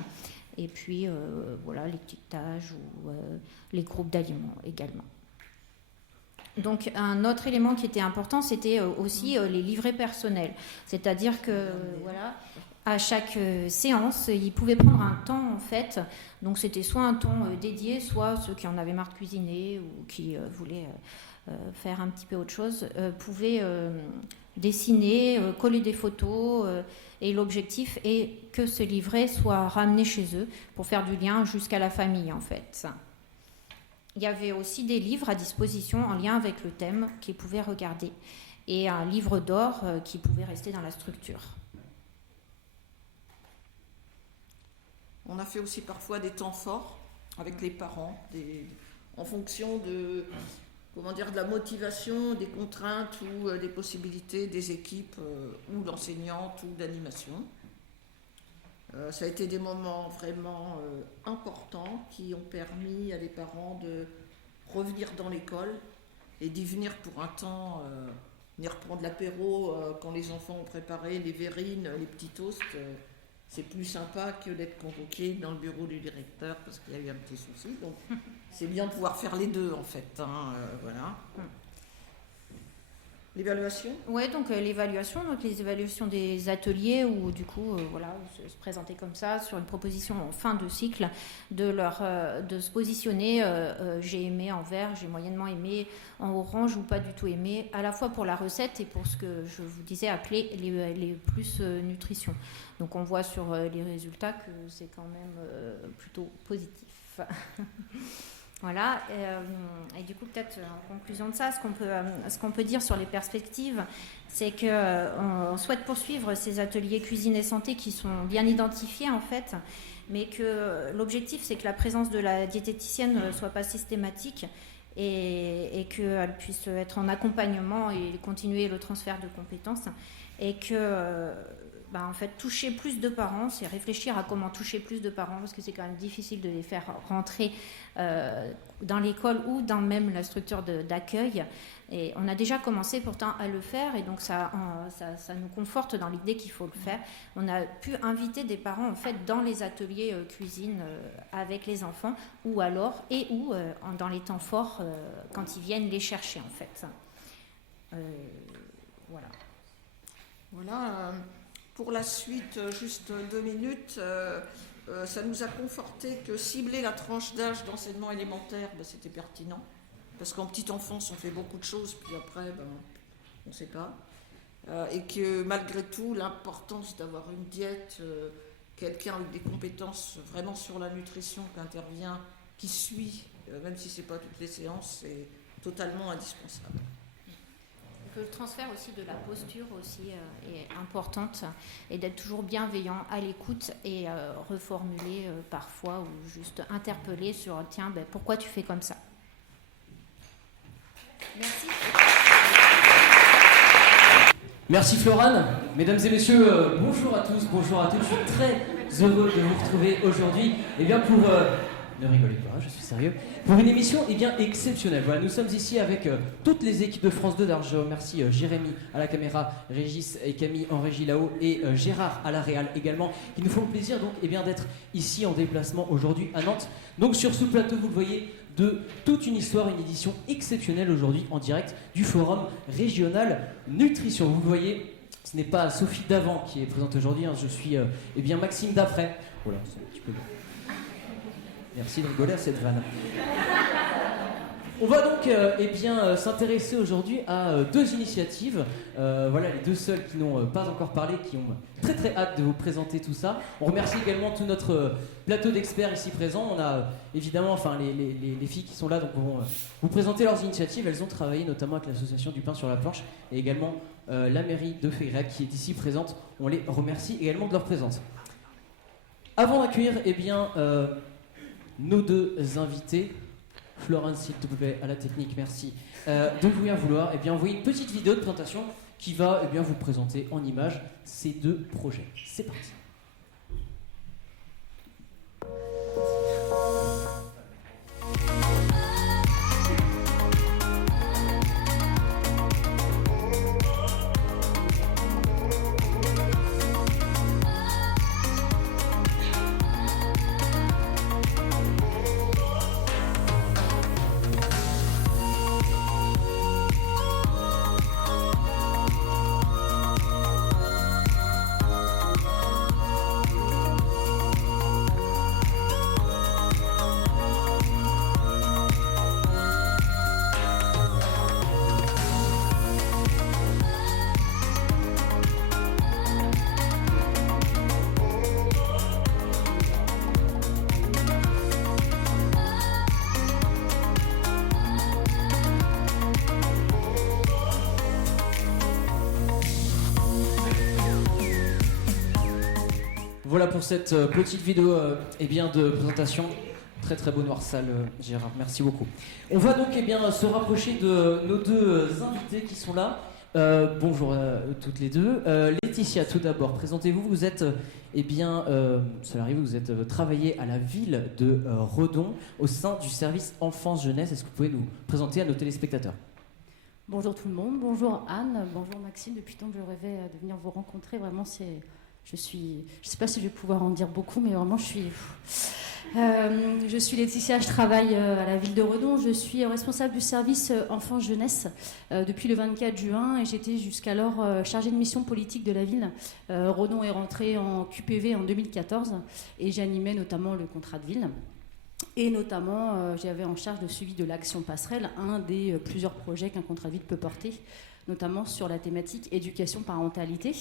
et puis l'étiquetage ou les groupes d'aliments également. Donc un autre élément qui était important, c'était aussi les livrets personnels, c'est-à-dire que à chaque séance, ils pouvaient prendre un temps en fait, donc c'était soit un temps dédié, soit ceux qui en avaient marre de cuisiner ou qui voulaient faire un petit peu autre chose, pouvaient dessiner, coller des photos, et l'objectif est que ce livret soit ramené chez eux pour faire du lien jusqu'à la famille en fait. Il y avait aussi des livres à disposition en lien avec le thème qu'ils pouvaient regarder et un livre d'or qui pouvait rester dans la structure. On a fait aussi parfois des temps forts avec les parents, en fonction de la motivation, des contraintes ou des possibilités des équipes ou d'enseignantes ou d'animation. Ça a été des moments vraiment importants qui ont permis à les parents de revenir dans l'école et d'y venir pour un temps, venir prendre l'apéro quand les enfants ont préparé les verrines, les petits toasts. C'est plus sympa que d'être convoqué dans le bureau du directeur parce qu'il y a eu un petit souci. Donc c'est bien de pouvoir faire les deux en fait. Voilà. L'évaluation ? Oui, donc l'évaluation, donc les évaluations des ateliers où du coup, se présenter comme ça sur une proposition en fin de cycle, de se positionner. J'ai aimé en vert, j'ai moyennement aimé en orange ou pas du tout aimé, à la fois pour la recette et pour ce que je vous disais appeler les plus nutrition. Donc on voit sur les résultats que c'est quand même plutôt positif. Voilà, et du coup peut-être en conclusion de ça, ce qu'on peut dire sur les perspectives, c'est qu'on souhaite poursuivre ces ateliers cuisine et santé qui sont bien identifiés en fait, mais que l'objectif c'est que la présence de la diététicienne ne soit pas systématique et qu'elle puisse être en accompagnement et continuer le transfert de compétences et que en fait, toucher plus de parents, c'est réfléchir à comment toucher plus de parents, parce que c'est quand même difficile de les faire rentrer dans l'école ou dans même la structure d'accueil. Et on a déjà commencé pourtant à le faire, et donc ça nous conforte dans l'idée qu'il faut le faire. On a pu inviter des parents en fait dans les ateliers cuisine avec les enfants, ou dans les temps forts quand ils viennent les chercher en fait. Voilà. Voilà. Pour la suite, juste 2 minutes, ça nous a conforté que cibler la tranche d'âge d'enseignement élémentaire, c'était pertinent. Parce qu'en petite enfance, on fait beaucoup de choses, puis après, on ne sait pas. Et que malgré tout, l'importance d'avoir une diète, quelqu'un avec des compétences vraiment sur la nutrition qui intervient, qui suit, même si ce n'est pas toutes les séances, c'est totalement indispensable. Le transfert aussi de la posture aussi est importante et d'être toujours bienveillant à l'écoute et reformuler parfois ou juste interpeller sur tiens, pourquoi tu fais comme ça. Merci. Merci Florane. Mesdames et messieurs, bonjour à tous, bonjour à toutes. Je suis très heureux de vous retrouver aujourd'hui. Et bien pour... ne rigolez pas, je suis sérieux. Pour une émission exceptionnelle. Voilà, nous sommes ici avec toutes les équipes de France 2. Je remercie Jérémy à la caméra, Régis et Camille en régie là-haut et Gérard à la réal également, qui nous font le plaisir donc d'être ici en déplacement aujourd'hui à Nantes. Donc sur ce plateau, vous le voyez, de toute une histoire, une édition exceptionnelle aujourd'hui en direct du Forum Régional Nutrition. Vous le voyez, ce n'est pas Sophie d'avant qui est présente aujourd'hui, je suis Maxime d'après. Voilà, c'est un petit peu... Merci de rigoler à cette vanne. On va donc s'intéresser aujourd'hui à 2 initiatives. Voilà les 2 seules qui n'ont pas encore parlé, qui ont très très hâte de vous présenter tout ça. On remercie également tout notre plateau d'experts ici présents. On a évidemment les filles qui sont là, donc vont vous présenter leurs initiatives. Elles ont travaillé notamment avec l'association du pain sur la planche et également la mairie de Fégrac qui est ici présente. On les remercie également de leur présence. Avant d'accueillir nos deux invités, Florence, s'il te plaît, à la technique, merci, de bien vouloir envoyer une petite vidéo de présentation qui va vous présenter en images ces deux projets. C'est parti. Voilà pour cette petite vidéo de présentation. Très très beau noir sale, Gérard, merci beaucoup. On va donc se rapprocher de nos deux invités qui sont là. Bonjour à toutes les deux. Laetitia, tout d'abord, présentez-vous. Vous êtes, cela arrive, vous êtes travaillé à la ville de Redon au sein du service enfance-jeunesse. Sais-ce que vous pouvez nous présenter à nos téléspectateurs? Bonjour tout le monde, bonjour Anne, bonjour Maxime. Depuis tant que je rêvais de venir vous rencontrer, vraiment je sais pas si je vais pouvoir en dire beaucoup, mais vraiment je suis Laetitia, je travaille à la ville de Redon. Je suis responsable du service enfance-jeunesse depuis le 24 juin et j'étais jusqu'alors chargée de mission politique de la ville. Redon est rentré en QPV en 2014 et j'animais notamment le contrat de ville. Et notamment, j'avais en charge le suivi de l'action passerelle, un des plusieurs projets qu'un contrat de ville peut porter, notamment sur la thématique éducation-parentalité.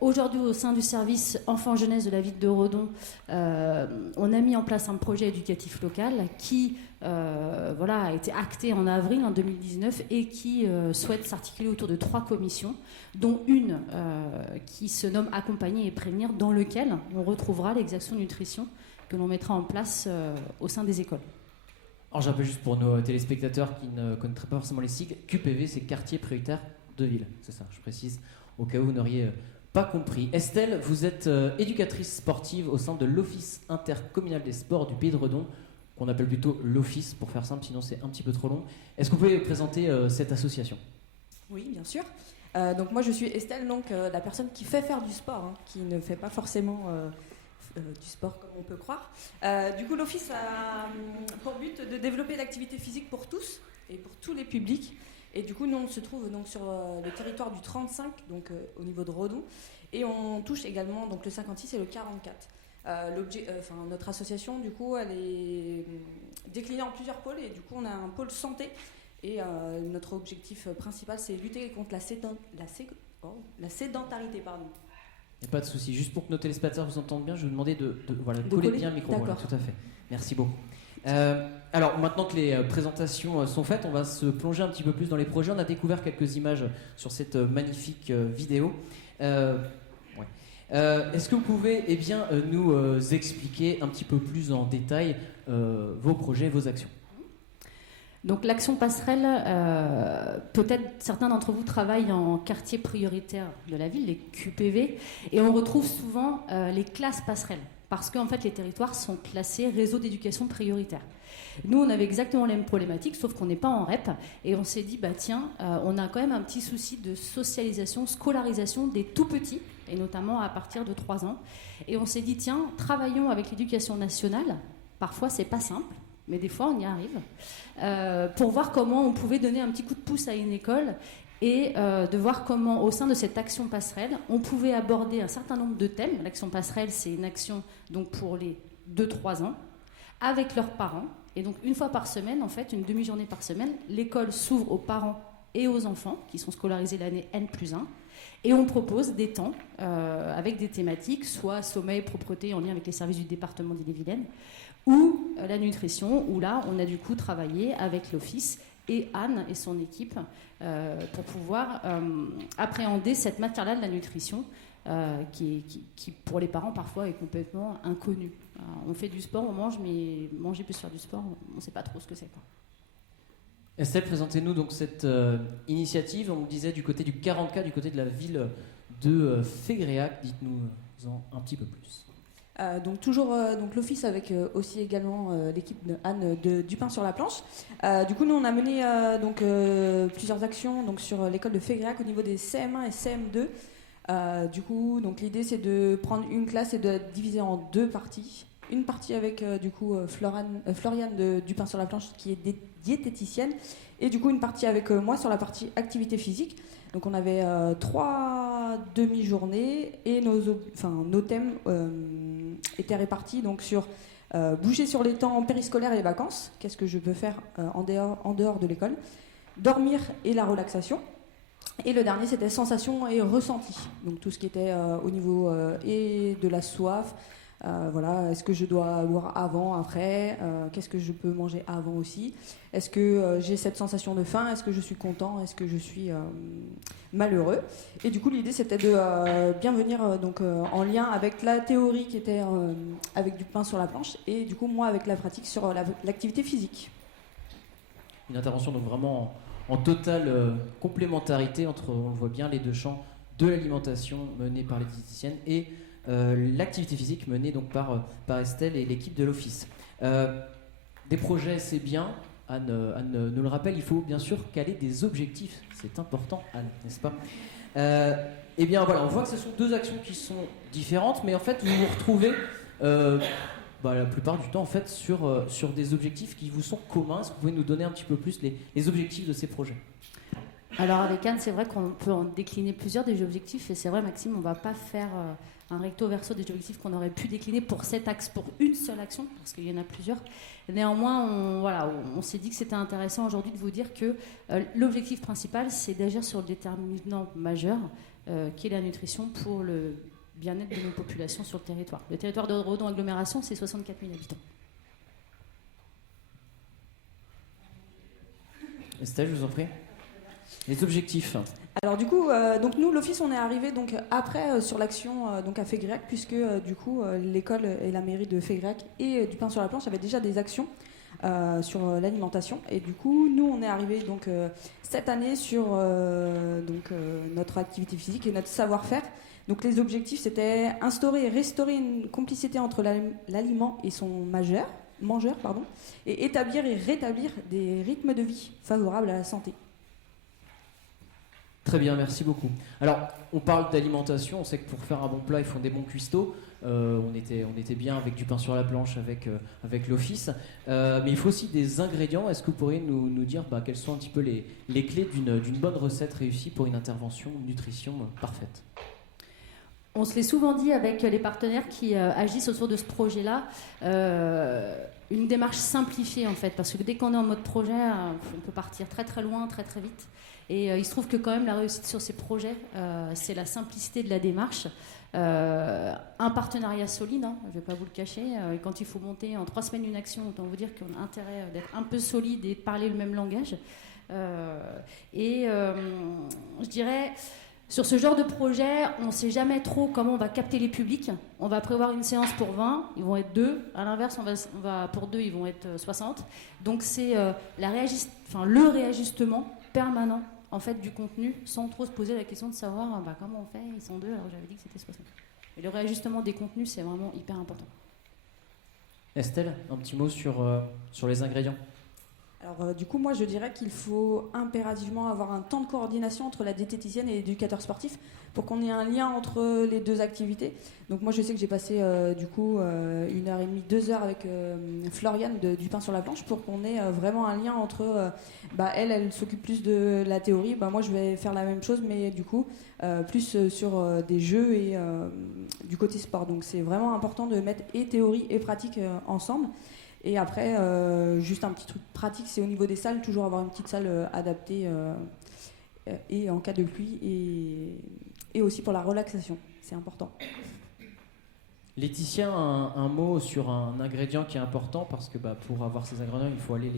Aujourd'hui, au sein du service enfants-jeunesse de la ville de Redon, on a mis en place un projet éducatif local qui a été acté en avril en 2019 et qui souhaite s'articuler autour de 3 commissions, dont une qui se nomme Accompagner et prévenir, dans lequel on retrouvera l'exaction nutrition que l'on mettra en place au sein des écoles. Alors j'appelle juste pour nos téléspectateurs qui ne connaîtraient pas forcément les sigles, QPV c'est quartier prioritaire de ville, c'est ça, je précise, au cas où vous n'auriez pas compris. Estelle, vous êtes éducatrice sportive au sein de l'Office intercommunal des sports du Pays de Redon, qu'on appelle plutôt l'Office pour faire simple, sinon c'est un petit peu trop long. Est-ce que vous pouvez présenter cette association? Oui, bien sûr. Donc moi je suis Estelle, la personne qui fait faire du sport, qui ne fait pas forcément du sport comme on peut croire. Du coup, l'Office a pour but de développer l'activité physique pour tous et pour tous les publics. Et du coup, nous, on se trouve donc sur le territoire du 35, donc au niveau de Redon, et on touche également donc le 56 et le 44. Notre association, du coup, elle est déclinée en plusieurs pôles, et du coup, on a un pôle santé, et notre objectif principal, c'est lutter contre la sédentarité, pardon. Il n'y a pas de souci. Juste pour que nos téléspectateurs vous entendent bien, je vais vous demander de coller bien le micro. Voilà, tout à fait. Merci beaucoup. Alors, maintenant que les présentations sont faites, on va se plonger un petit peu plus dans les projets. On a découvert quelques images sur cette magnifique vidéo. Est-ce que vous pouvez nous expliquer un petit peu plus en détail vos projets, vos actions? Donc l'action passerelle, peut-être certains d'entre vous travaillent en quartier prioritaire de la ville, les QPV, et on retrouve souvent les classes passerelles, parce qu'en fait les territoires sont classés réseau d'éducation prioritaire. Nous, on avait exactement la même problématique, sauf qu'on n'est pas en REP, et on s'est dit, on a quand même un petit souci de socialisation, scolarisation des tout-petits, et notamment à partir de 3 ans. Et on s'est dit, travaillons avec l'éducation nationale, parfois c'est pas simple, mais des fois on y arrive, pour voir comment on pouvait donner un petit coup de pouce à une école et de voir comment, au sein de cette action passerelle, on pouvait aborder un certain nombre de thèmes. L'action passerelle, c'est une action donc, pour les 2-3 ans, avec leurs parents. Et donc une fois par semaine, en fait, une demi-journée par semaine, l'école s'ouvre aux parents et aux enfants qui sont scolarisés l'année N+1. Et on propose des temps avec des thématiques, soit sommeil, propreté en lien avec les services du département d'Ille-et-Vilaine, ou la nutrition, où là, on a du coup travaillé avec l'Office et Anne et son équipe pour pouvoir appréhender cette matière-là de la nutrition qui, pour les parents, parfois, est complètement inconnue. On fait du sport, on mange, mais manger plus faire du sport, on ne sait pas trop ce que c'est, quoi. Estelle, présentez-nous donc cette initiative. On me disait du côté du 40K, du côté de la ville de Fégréac. Dites-nous-en un petit peu plus. Donc toujours donc l'office avec aussi également l'équipe de Anne du pain sur la planche. Du coup, nous on a mené plusieurs actions donc sur l'école de Fégréac au niveau des CM1 et CM2. Du coup, donc l'idée c'est de prendre une classe et de la diviser en deux parties. Une partie avec Floriane du pain sur la planche qui est diététicienne, et du coup une partie avec moi sur la partie activité physique. Donc on avait 3 demi-journées et nos thèmes étaient répartis donc sur bouger sur les temps périscolaires et les vacances, qu'est-ce que je peux faire en dehors de l'école, dormir et la relaxation, et le dernier c'était sensations et ressentis, donc tout ce qui était au niveau et de la soif. Voilà, est-ce que je dois boire avant, après, qu'est-ce que je peux manger avant aussi, est-ce que j'ai cette sensation de faim, est-ce que je suis content, est-ce que je suis malheureux. Et du coup l'idée c'était de bien venir en lien avec la théorie qui était avec du pain sur la planche, et du coup moi avec la pratique sur l'activité physique. Une intervention donc vraiment en totale complémentarité entre, on le voit bien, les deux champs de l'alimentation menée par les diététiciennes et l'activité physique menée donc par Estelle et l'équipe de l'office. Des projets, c'est bien. Anne nous le rappelle, il faut bien sûr caler des objectifs. C'est important, Anne, n'est-ce pas? Eh bien voilà, on voit que ce sont deux actions qui sont différentes, mais en fait vous vous retrouvez la plupart du temps en fait sur des objectifs qui vous sont communs. Est-ce que vous pouvez nous donner un petit peu plus les objectifs de ces projets? Alors avec Anne, c'est vrai qu'on peut en décliner plusieurs des objectifs, et c'est vrai, Maxime, on ne va pas faire un recto verso des objectifs qu'on aurait pu décliner pour cet axe, pour une seule action, parce qu'il y en a plusieurs. Néanmoins, on s'est dit que c'était intéressant aujourd'hui de vous dire que l'objectif principal, c'est d'agir sur le déterminant majeur, qui est la nutrition pour le bien-être de nos populations sur le territoire. Le territoire de Redon Agglomération, c'est 64 000 habitants. Estelle, je vous en prie. Les objectifs. Alors du coup, donc nous l'office on est arrivé donc après sur l'action donc à Fégréac, puisque du coup l'école et la mairie de Fégréac et du pain sur la planche avaient déjà des actions sur l'alimentation, et du coup nous on est arrivé donc cette année sur notre activité physique et notre savoir-faire. Donc les objectifs c'était instaurer et restaurer une complicité entre l'aliment et son mangeur, et établir et rétablir des rythmes de vie favorables à la santé. Très bien, merci beaucoup. Alors, on parle d'alimentation, on sait que pour faire un bon plat, il faut des bons cuistots. On était bien avec du pain sur la planche, avec l'office. Mais il faut aussi des ingrédients. Est-ce que vous pourriez nous dire quelles sont un petit peu les clés d'une bonne recette réussie pour une intervention nutrition parfaite? On se l'est souvent dit avec les partenaires qui agissent autour de ce projet-là, une démarche simplifiée en fait, parce que dès qu'on est en mode projet, on peut partir très très loin, très très vite. Et il se trouve que quand même la réussite sur ces projets, c'est la simplicité de la démarche. Un partenariat solide, je ne vais pas vous le cacher. Et quand il faut monter en 3 semaines une action, autant vous dire qu'on a intérêt d'être un peu solide et de parler le même langage. Je dirais, sur ce genre de projet, on ne sait jamais trop comment on va capter les publics. On va prévoir une séance pour 20, ils vont être 2. À l'inverse, on va pour 2, ils vont être 60. Donc c'est le réajustement permanent en fait du contenu, sans trop se poser la question de savoir comment on fait, ils sont 2 alors j'avais dit que c'était 60. Et le réajustement des contenus, c'est vraiment hyper important. Estelle, un petit mot sur les ingrédients. Alors du coup moi je dirais qu'il faut impérativement avoir un temps de coordination entre la diététicienne et l'éducateur sportif pour qu'on ait un lien entre les deux activités. Donc moi je sais que j'ai passé 1h30, 2 heures avec Floriane du pain sur la planche pour qu'on ait vraiment un lien entre elle s'occupe plus de la théorie, moi je vais faire la même chose mais du coup plus sur des jeux et du côté sport. Donc c'est vraiment important de mettre et théorie et pratique ensemble. Et après, juste un petit truc pratique, c'est au niveau des salles, toujours avoir une petite salle adaptée et en cas de pluie et aussi pour la relaxation, c'est important. Laetitia, un mot sur un ingrédient qui est important parce que pour avoir ces ingrédients, il faut aller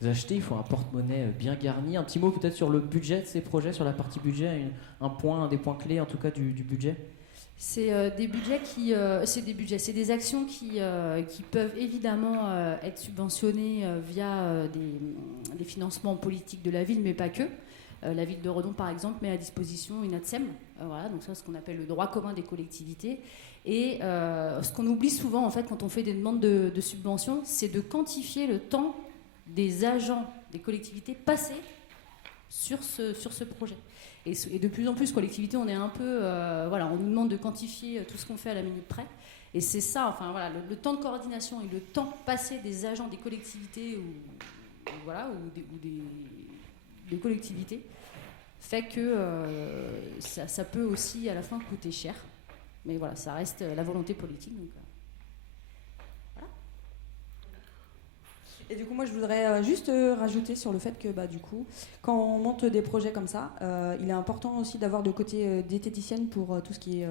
les acheter, il faut un porte-monnaie bien garni. Un petit mot peut-être sur le budget de ces projets, sur la partie budget, un des points clés en tout cas du budget. C'est c'est des actions qui peuvent évidemment être subventionnées via des financements politiques de la ville, mais pas que. La ville de Redon, par exemple, met à disposition une ATSEM, voilà, donc ça, c'est ce qu'on appelle le droit commun des collectivités. Et ce qu'on oublie souvent, en fait, quand on fait des demandes de subventions, c'est de quantifier le temps des agents des collectivités passés sur ce projet. Et de plus en plus, collectivités, on est un peu, on nous demande de quantifier tout ce qu'on fait à la minute près. Et c'est ça, enfin voilà, le temps de coordination et le temps passé des agents des collectivités ou des collectivités fait que ça peut aussi à la fin coûter cher. Mais voilà, ça reste la volonté politique. Donc, voilà. Et du coup, moi, je voudrais juste rajouter sur le fait que, du coup, quand on monte des projets comme ça, il est important aussi d'avoir le côté diététicienne pour tout ce qui est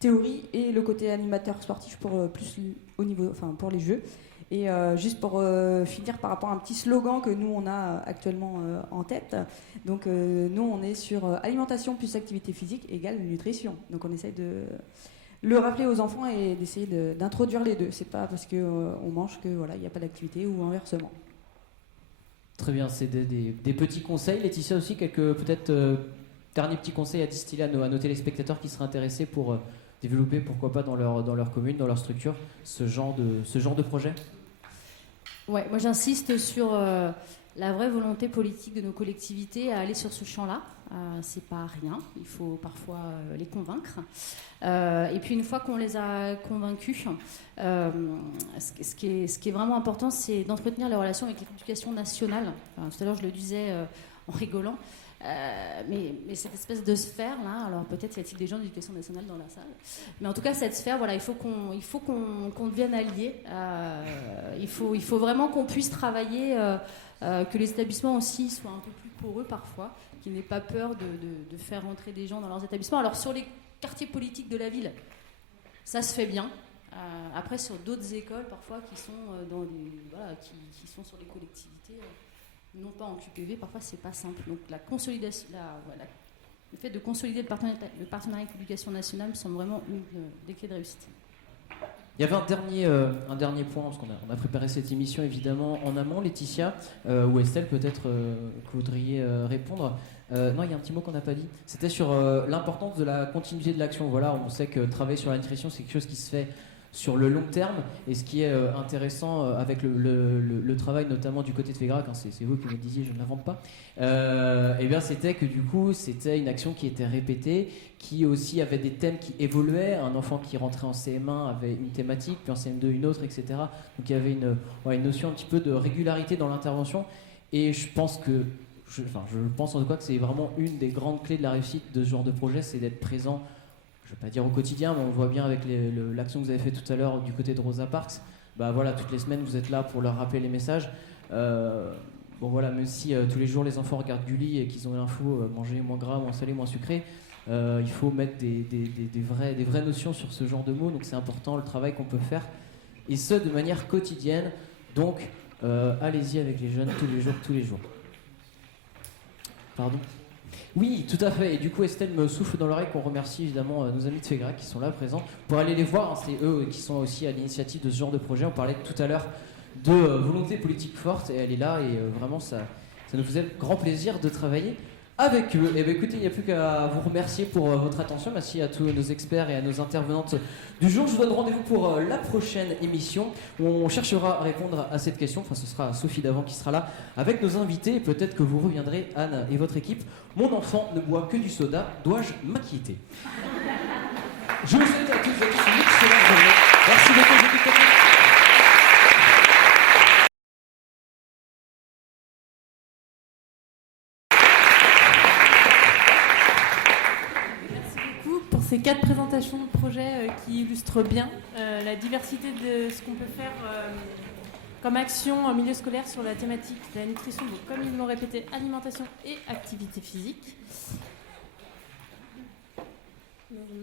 théorie et le côté animateur sportif pour plus au niveau, pour les jeux. Et juste pour finir par rapport à un petit slogan que nous on a actuellement en tête, donc nous on est sur alimentation plus activité physique égale nutrition. Donc on essaye de le rappeler aux enfants et d'essayer d'introduire les deux. C'est pas parce que on mange que voilà il n'y a pas d'activité ou inversement. Très bien, c'est des petits conseils. Laetitia aussi, quelques peut-être derniers petits conseils à distiller à nos téléspectateurs qui seraient intéressés pour développer, pourquoi pas dans leur commune, dans leur structure, ce genre de projet. Ouais, moi j'insiste sur la vraie volonté politique de nos collectivités à aller sur ce champ-là. C'est pas rien, il faut parfois les convaincre. Et puis une fois qu'on les a convaincus, ce qui est vraiment important, c'est d'entretenir les relations avec l'éducation nationale. Tout à l'heure je le disais en rigolant. Mais cette espèce de sphère là, alors peut-être y a-t-il des gens d'éducation nationale dans la salle, mais en tout cas cette sphère, voilà, il faut qu'on devienne alliés. Il faut vraiment qu'on puisse travailler, que les établissements aussi soient un peu plus poreux parfois, qu'ils n'aient pas peur de faire rentrer des gens dans leurs établissements. Alors sur les quartiers politiques de la ville, ça se fait bien. Après sur d'autres écoles parfois qui sont qui sont sur les collectivités. Non pas en QPV, parfois c'est pas simple. Donc la consolidation, le fait de consolider le partenariat avec l'éducation nationale me semble vraiment une des clés de réussite. Il y avait un dernier point, parce qu'on a préparé cette émission évidemment en amont, Laetitia, ou Estelle peut-être que vous voudriez répondre. Non, il y a un petit mot qu'on n'a pas dit. C'était sur l'importance de la continuité de l'action. Voilà, on sait que travailler sur la nutrition, c'est quelque chose qui se fait sur le long terme, et ce qui est intéressant avec le travail notamment du côté de Fégrac, hein, c'est vous qui me disiez, je ne l'invente pas, et bien c'était que du coup c'était une action qui était répétée, qui aussi avait des thèmes qui évoluaient. Un enfant qui rentrait en CM1 avait une thématique, puis en CM2 une autre, etc. Donc il y avait une notion un petit peu de régularité dans l'intervention, et je pense en tout cas que c'est vraiment une des grandes clés de la réussite de ce genre de projet, c'est d'être présent. Je ne vais pas dire au quotidien, mais on le voit bien avec l'action que vous avez fait tout à l'heure du côté de Rosa Parks. Voilà, toutes les semaines, vous êtes là pour leur rappeler les messages. Même si tous les jours les enfants regardent Gulli et qu'ils ont l'info manger moins gras, moins salé, moins sucré, il faut mettre des vraies notions sur ce genre de mots. Donc c'est important le travail qu'on peut faire, et ce de manière quotidienne. Donc allez-y avec les jeunes tous les jours. Pardon ? Oui, tout à fait. Et du coup, Estelle me souffle dans l'oreille qu'on remercie évidemment nos amis de Fégrac qui sont là présents pour aller les voir. Hein, c'est eux qui sont aussi à l'initiative de ce genre de projet. On parlait tout à l'heure de volonté politique forte, et elle est là, et vraiment ça nous faisait grand plaisir de travailler avec eux. Et bien écoutez, il n'y a plus qu'à vous remercier pour votre attention. Merci à tous nos experts et à nos intervenantes du jour. Je vous donne rendez-vous pour la prochaine émission où on cherchera à répondre à cette question. Enfin, ce sera Sophie Davant qui sera là avec nos invités. Peut-être que vous reviendrez, Anne et votre équipe. Mon enfant ne boit que du soda. Dois-je m'inquiéter? Je vous souhaite à tous et à tous une excellente journée. Merci beaucoup. Ces 4 présentations de projets qui illustrent bien la diversité de ce qu'on peut faire comme action en milieu scolaire sur la thématique de la nutrition, donc comme ils l'ont répété, alimentation et activité physique.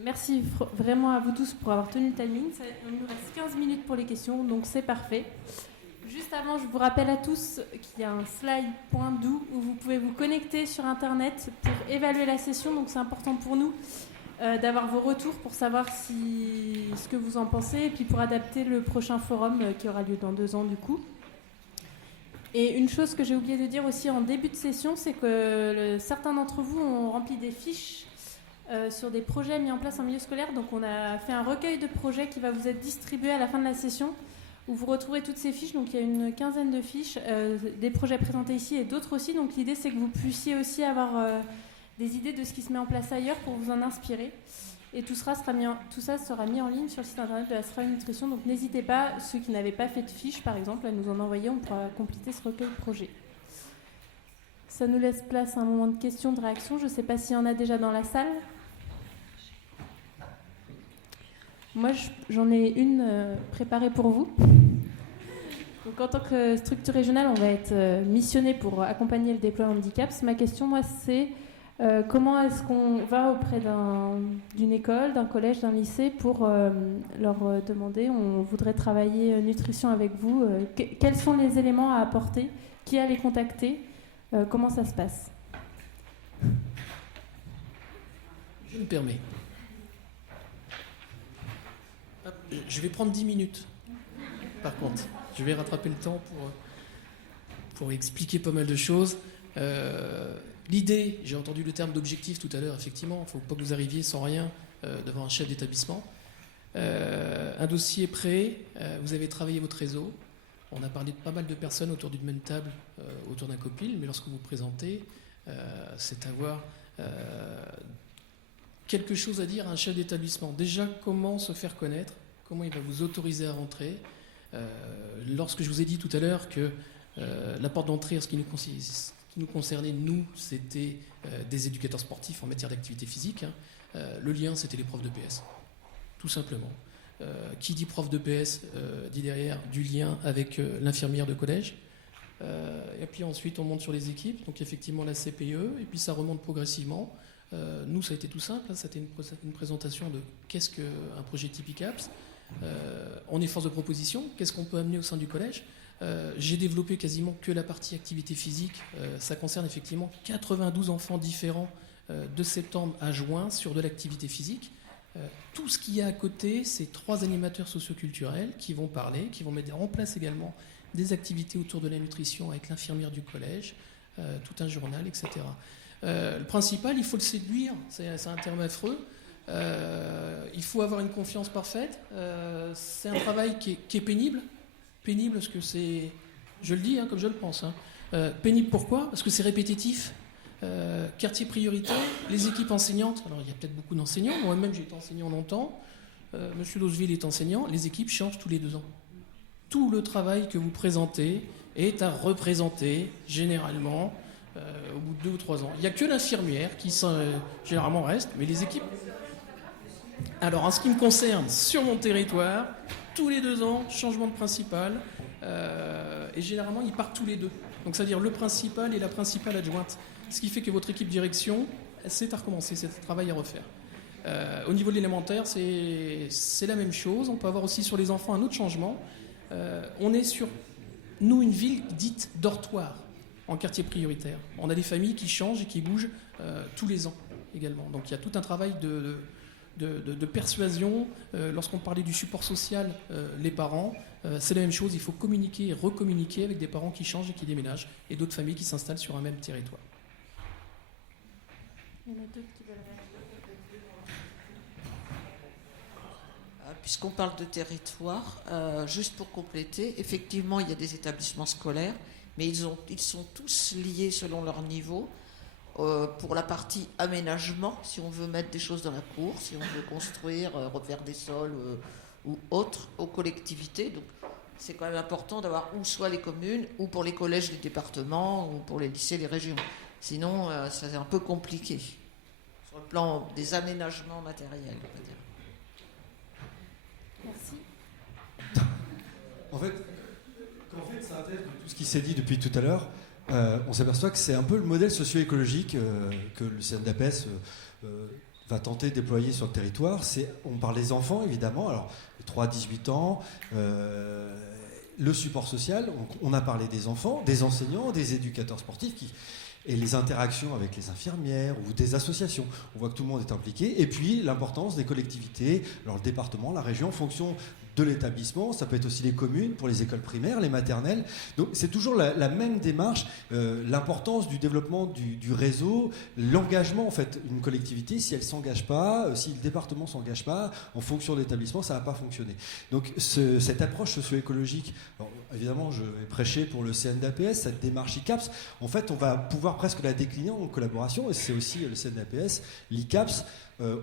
Merci. merci vraiment à vous tous pour avoir tenu le timing. Il nous reste 15 minutes pour les questions, donc c'est parfait. Juste avant, je vous rappelle à tous qu'il y a un slide.do où vous pouvez vous connecter sur Internet pour évaluer la session. Donc c'est important pour nous d'avoir vos retours pour savoir ce que vous en pensez et puis pour adapter le prochain forum qui aura lieu dans 2 ans du coup. Et une chose que j'ai oublié de dire aussi en début de session, c'est que certains d'entre vous ont rempli des fiches sur des projets mis en place en milieu scolaire. Donc on a fait un recueil de projets qui va vous être distribué à la fin de la session, où vous retrouverez toutes ces fiches. Donc il y a une 15aine de fiches, des projets présentés ici et d'autres aussi. Donc l'idée c'est que vous puissiez aussi avoir des idées de ce qui se met en place ailleurs pour vous en inspirer. Et tout ça sera mis en ligne sur le site internet de la SRAE Nutrition. Donc n'hésitez pas, ceux qui n'avaient pas fait de fiches par exemple, à nous en envoyer, on pourra compléter ce recueil de projets. Ça nous laisse place à un moment de questions, de réactions. Je ne sais pas s'il y en a déjà dans la salle. Moi, j'en ai une préparée pour vous. Donc, en tant que structure régionale, on va être missionné pour accompagner le déploiement de DICAPS. Ma question, moi, c'est comment est-ce qu'on va auprès d'une école, d'un collège, d'un lycée pour leur demander, on voudrait travailler nutrition avec vous, quels sont les éléments à apporter, qui à les contacter, comment ça se passe? Je me permets. Je vais prendre 10 minutes, par contre. Je vais rattraper le temps pour expliquer pas mal de choses. L'idée, j'ai entendu le terme d'objectif tout à l'heure, effectivement, il ne faut pas que vous arriviez sans rien devant un chef d'établissement. Un dossier prêt, vous avez travaillé votre réseau. On a parlé de pas mal de personnes autour d'une même table, autour d'un copil, mais lorsque vous présentez, c'est avoir quelque chose à dire à un chef d'établissement. Déjà, comment se faire connaître, comment il va vous autoriser à rentrer. Lorsque je vous ai dit tout à l'heure que la porte d'entrée, ce qui nous concernait, nous, c'était des éducateurs sportifs en matière d'activité physique. Le lien, c'était les profs de PS, tout simplement. Qui dit prof de PS dit derrière du lien avec l'infirmière de collège. Et puis ensuite, on monte sur les équipes, donc effectivement la CPE, et puis ça remonte progressivement. Nous, ça a été tout simple, hein, c'était une présentation de qu'est-ce qu'un projet typique APS. On est force de proposition, qu'est-ce qu'on peut amener au sein du collège. J'ai développé quasiment que la partie activité physique. Ça concerne effectivement 92 enfants différents de septembre à juin sur de l'activité physique. Tout ce qu'il y a à côté, c'est 3 animateurs socioculturels qui vont parler, qui vont mettre en place également des activités autour de la nutrition avec l'infirmière du collège, tout un journal, etc. Le principal, il faut le séduire, c'est un terme affreux. Il faut avoir une confiance parfaite. C'est un travail qui est pénible. Pénible parce que c'est, je le dis comme je le pense. Pénible pourquoi? Parce que c'est répétitif. Quartier prioritaire, les équipes enseignantes. Alors il y a peut-être beaucoup d'enseignants. Moi-même j'ai été enseignant longtemps. Monsieur Doseville est enseignant. Les équipes changent tous les 2 ans. Tout le travail que vous présentez est à représenter généralement au bout de 2 ou 3 ans. Il n'y a que l'infirmière qui généralement reste, mais les équipes... Alors, en ce qui me concerne, sur mon territoire, tous les 2 ans, changement de principal, et généralement, ils partent tous les 2. Donc, c'est-à-dire le principal et la principale adjointe. Ce qui fait que votre équipe direction, c'est à recommencer, c'est un travail à refaire. Au niveau de l'élémentaire, c'est la même chose. On peut avoir aussi sur les enfants un autre changement. On est sur, nous, une ville dite dortoir, en quartier prioritaire. On a des familles qui changent et qui bougent tous les ans également. Donc il y a tout un travail de persuasion. Lorsqu'on parlait du support social, les parents, c'est la même chose. Il faut communiquer et recommuniquer avec des parents qui changent et qui déménagent, et d'autres familles qui s'installent sur un même territoire. Il y en a 2 qui veulent réagir. Puisqu'on parle de territoire, juste pour compléter, effectivement, il y a des établissements scolaires, mais ils sont tous liés selon leur niveau. Pour la partie aménagement, si on veut mettre des choses dans la cour, si on veut construire, refaire des sols ou autres, aux collectivités. Donc, c'est quand même important d'avoir ou soit les communes, ou pour les collèges, les départements, ou pour les lycées, les régions. Sinon, c'est un peu compliqué sur le plan des aménagements matériels, on va dire. Merci. En fait, quand on fait une synthèse de tout ce qui s'est dit depuis tout à l'heure, on s'aperçoit que c'est un peu le modèle socio-écologique que le CNDAPES va tenter de déployer sur le territoire, on parle des enfants évidemment, alors les 3 à 18 ans, le support social, on a parlé des enfants, des enseignants, des éducateurs sportifs et les interactions avec les infirmières ou des associations. On voit que tout le monde est impliqué. Et puis l'importance des collectivités, alors le département, la région, en fonction de l'établissement, ça peut être aussi les communes pour les écoles primaires, les maternelles. Donc c'est toujours la même démarche, l'importance du développement du réseau, l'engagement en fait. Une collectivité, si elle ne s'engage pas, si le département ne s'engage pas, en fonction de l'établissement, ça ne va pas fonctionner. Donc cette approche socio-écologique, évidemment je vais prêcher pour le CNDAPS, cette démarche ICAPS, en fait on va pouvoir presque la décliner en collaboration, et c'est aussi le CNDAPS, l'ICAPS,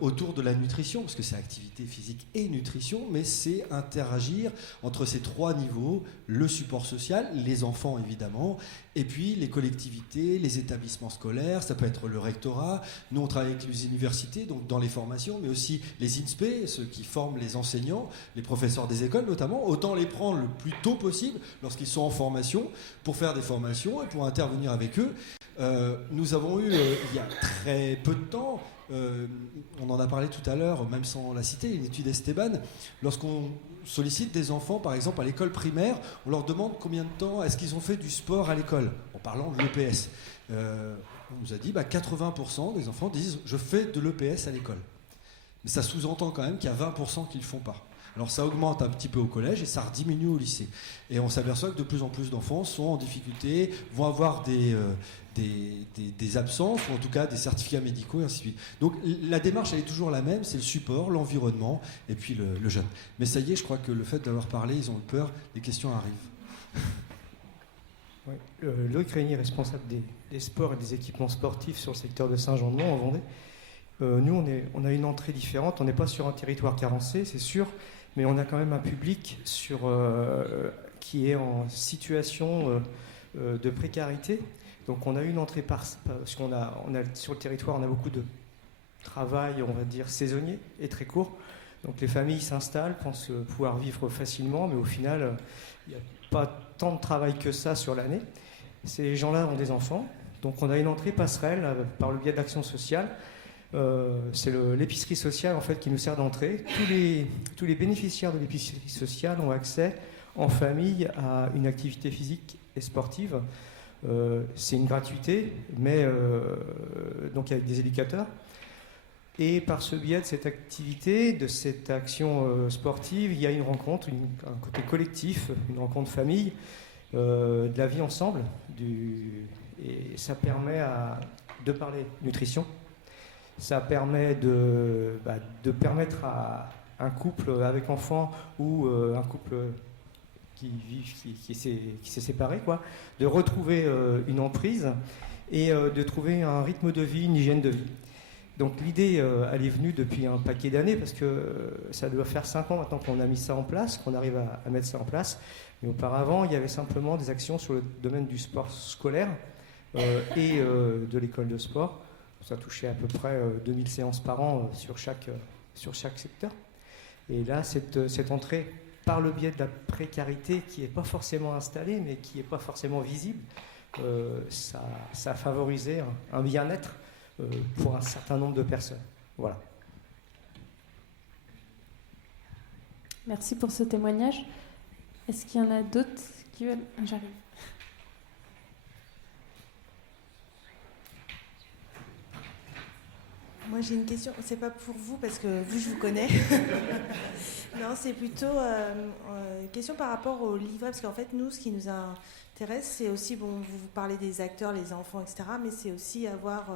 autour de la nutrition, parce que c'est activité physique et nutrition, mais c'est interagir entre ces 3 niveaux, le support social, les enfants évidemment, et puis les collectivités, les établissements scolaires, ça peut être le rectorat. Nous on travaille avec les universités, donc dans les formations, mais aussi les INSPE, ceux qui forment les enseignants, les professeurs des écoles notamment, autant les prendre le plus tôt possible lorsqu'ils sont en formation, pour faire des formations et pour intervenir avec eux. Nous avons eu, il y a très peu de temps, on en a parlé tout à l'heure, même sans la citer, une étude Esteban. Lorsqu'on sollicite des enfants, par exemple à l'école primaire, on leur demande combien de temps est-ce qu'ils ont fait du sport à l'école, en parlant de l'EPS. On nous a dit 80% des enfants disent « je fais de l'EPS à l'école ». Mais ça sous-entend quand même qu'il y a 20% qui ne le font pas. Alors ça augmente un petit peu au collège et ça rediminue au lycée. Et on s'aperçoit que de plus en plus d'enfants sont en difficulté, vont avoir des absences, ou en tout cas des certificats médicaux, et ainsi de suite. Donc la démarche, elle est toujours la même, c'est le support, l'environnement, et puis le jeune. Mais ça y est, je crois que le fait d'avoir parlé, ils ont eu peur, les questions arrivent. Oui. Loïc Régnier, responsable des sports et des équipements sportifs sur le secteur de Saint-Jean-de-Mont, en Vendée. Nous, on a une entrée différente, on n'est pas sur un territoire carencé, c'est sûr, mais on a quand même un public qui est en situation de précarité. Donc on a une entrée parce qu'on a sur le territoire, on a beaucoup de travail, on va dire, saisonnier et très court. Donc les familles s'installent, pensent pouvoir vivre facilement, mais au final, il n'y a pas tant de travail que ça sur l'année. Ces gens-là ont des enfants, donc on a une entrée passerelle par le biais de l'action sociale. C'est l'épicerie sociale en fait qui nous sert d'entrée. Tous les bénéficiaires de l'épicerie sociale ont accès en famille à une activité physique et sportive. C'est une gratuité, mais donc avec des éducateurs. Et par ce biais de cette activité, de cette action sportive, il y a une rencontre, un côté collectif, une rencontre famille, de la vie ensemble. Et ça permet de parler nutrition. Ça permet de permettre à un couple avec enfant ou un couple qui s'est séparé, de retrouver une emprise et de trouver un rythme de vie, une hygiène de vie. Donc l'idée, elle est venue depuis un paquet d'années, parce que ça doit faire 5 ans maintenant qu'on a mis ça en place, qu'on arrive à mettre ça en place. Mais auparavant, il y avait simplement des actions sur le domaine du sport scolaire et de l'école de sport. Ça touchait à peu près 2000 séances par an sur chaque secteur. Et là, cette entrée, par le biais de la précarité qui n'est pas forcément installée, mais qui n'est pas forcément visible, ça a favorisé un bien-être pour un certain nombre de personnes. Voilà. Merci pour ce témoignage. Est-ce qu'il y en a d'autres qui veulent... J'arrive. Moi j'ai une question, c'est pas pour vous parce que vous je vous connais. Non, c'est plutôt une question par rapport au livret, parce qu'en fait nous ce qui nous intéresse c'est aussi, vous parlez des acteurs, les enfants, etc. Mais c'est aussi avoir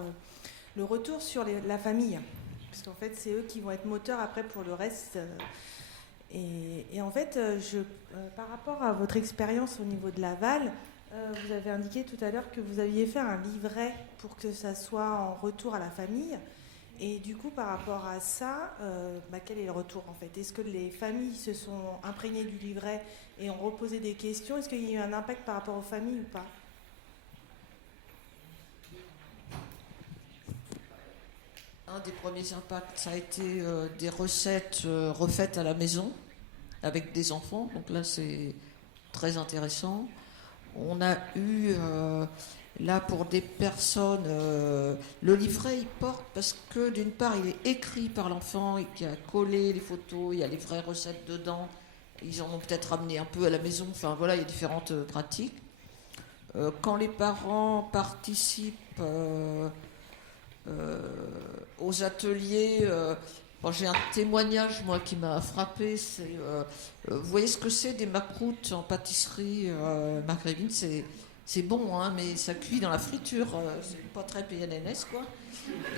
le retour sur la famille, parce qu'en fait c'est eux qui vont être moteurs après pour le reste. Et en fait, par rapport à votre expérience au niveau de Laval, vous avez indiqué tout à l'heure que vous aviez fait un livret pour que ça soit en retour à la famille. Et du coup, par rapport à ça, quel est le retour en fait ? Est-ce que les familles se sont imprégnées du livret et ont reposé des questions ? Est-ce qu'il y a eu un impact par rapport aux familles ou pas ? Un des premiers impacts, ça a été des recettes refaites à la maison avec des enfants. Donc là, c'est très intéressant. On a eu Là, pour des personnes, le livret, il porte parce que d'une part, il est écrit par l'enfant et qu'il a collé les photos, il y a les vraies recettes dedans. Ils en ont peut-être ramené un peu à la maison. Enfin, voilà, il y a différentes pratiques. Quand les parents participent aux ateliers, j'ai un témoignage, moi, qui m'a frappé. C'est, vous voyez ce que c'est des macroutes en pâtisserie maghrébine, c'est bon, hein, mais ça cuit dans la friture. C'est pas très PNNS, quoi.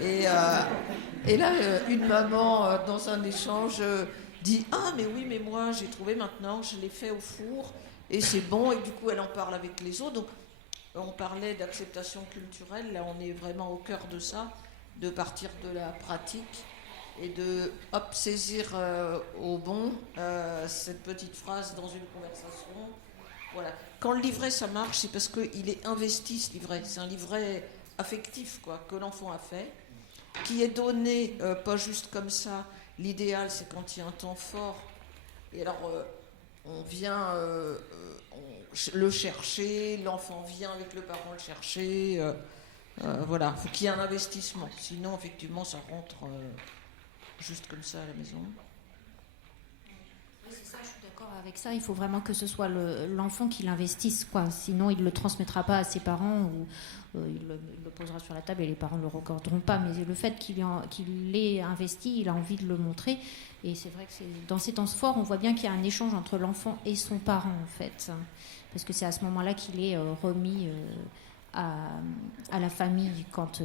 Et là, une maman, dans un échange, dit « Ah, mais oui, mais moi, j'ai trouvé maintenant, je l'ai fait au four, et c'est bon. » Et du coup, elle en parle avec les autres. Donc, on parlait d'acceptation culturelle. Là, on est vraiment au cœur de ça, de partir de la pratique et de saisir au bon cette petite phrase dans une conversation. Voilà. Quand le livret, ça marche, c'est parce qu'il est investi, ce livret. C'est un livret affectif, quoi, que l'enfant a fait, qui est donné, pas juste comme ça. L'idéal, c'est quand il y a un temps fort. Et alors, on vient le chercher, l'enfant vient avec le parent le chercher. Voilà, il faut qu'il y ait un investissement. Sinon, effectivement, ça rentre juste comme ça à la maison. Oui, c'est ça, je suis d'accord avec ça. Il faut vraiment que ce soit l'enfant qui l'investisse, quoi. Sinon, il ne le transmettra pas à ses parents ou il le posera sur la table et les parents ne le recorderont pas. Mais le fait qu'il l'ait investi, il a envie de le montrer. Et c'est vrai que dans ces temps forts, on voit bien qu'il y a un échange entre l'enfant et son parent, en fait. Parce que c'est à ce moment-là qu'il est remis à la famille, quand,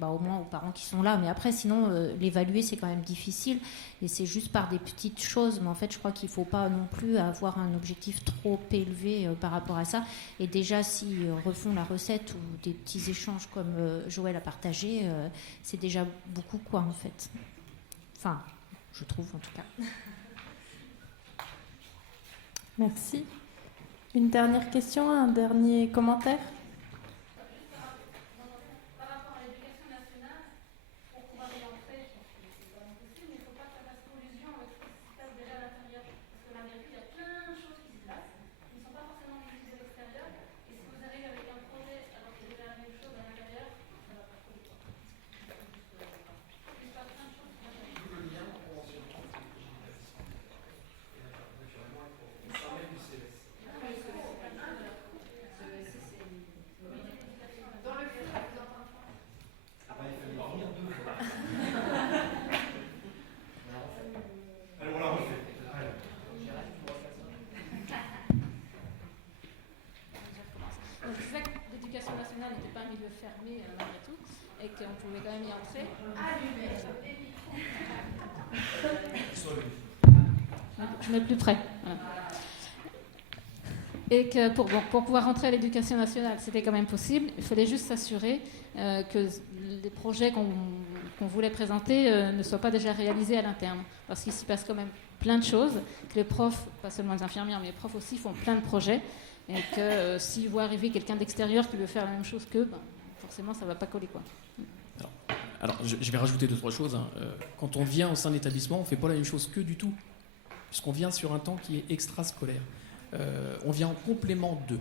au moins aux parents qui sont là. Mais après, sinon, l'évaluer, c'est quand même difficile. Et c'est juste par des petites choses. Mais en fait, je crois qu'il ne faut pas non plus avoir un objectif trop élevé par rapport à ça. Et déjà, s'ils refont la recette ou des petits échanges comme Joël a partagé, c'est déjà beaucoup, quoi, en fait. Enfin, je trouve, en tout cas. Merci. Une dernière question, un dernier commentaire ? Fermé malgré tout, et qu'on pouvait quand même y entrer. Je mets plus près. Voilà. Et que pour pouvoir rentrer à l'éducation nationale, c'était quand même possible. Il fallait juste s'assurer que les projets qu'on voulait présenter ne soient pas déjà réalisés à l'interne. Parce qu'il s'y passe quand même plein de choses, que les profs, pas seulement les infirmières, mais les profs aussi font plein de projets. Et que s'ils voient arriver quelqu'un d'extérieur qui veut faire la même chose qu'eux, forcément, ça ne va pas coller, quoi. Alors je vais rajouter 2-3 choses. Quand on vient au sein de l'établissement, on ne fait pas la même chose qu'eux du tout. Puisqu'on vient sur un temps qui est extrascolaire. On vient en complément d'eux.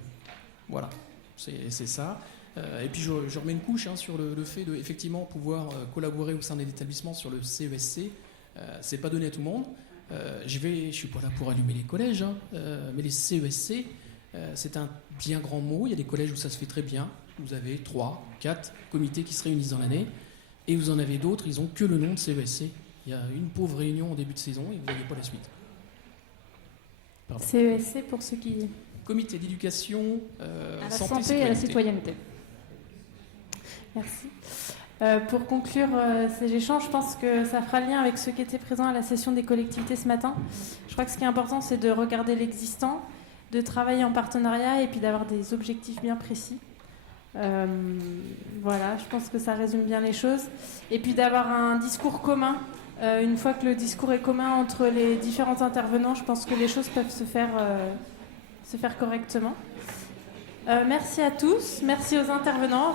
Voilà, c'est ça. Et puis je remets une couche sur le fait de effectivement pouvoir collaborer au sein de l'établissement sur le CESC. C'est pas donné à tout le monde. Je suis pas là pour allumer les collèges, mais les CESC, c'est un bien grand mot. Il y a des collèges où ça se fait très bien. Vous avez 3, 4 comités qui se réunissent dans l'année. Et vous en avez d'autres, ils n'ont que le nom de CESC. Il y a une pauvre réunion au début de saison et vous n'avez pas la suite. Pardon. CESC pour ceux qui... Comité d'éducation, à la santé et à la citoyenneté. Merci. Pour conclure ces échanges, je pense que ça fera lien avec ceux qui étaient présents à la session des collectivités ce matin. Je crois que ce qui est important, c'est de regarder l'existant, de travailler en partenariat et puis d'avoir des objectifs bien précis. Voilà, je pense que ça résume bien les choses. Et puis d'avoir un discours commun. Une fois que le discours est commun entre les différents intervenants, je pense que les choses peuvent se faire correctement. Merci à tous, merci aux intervenants.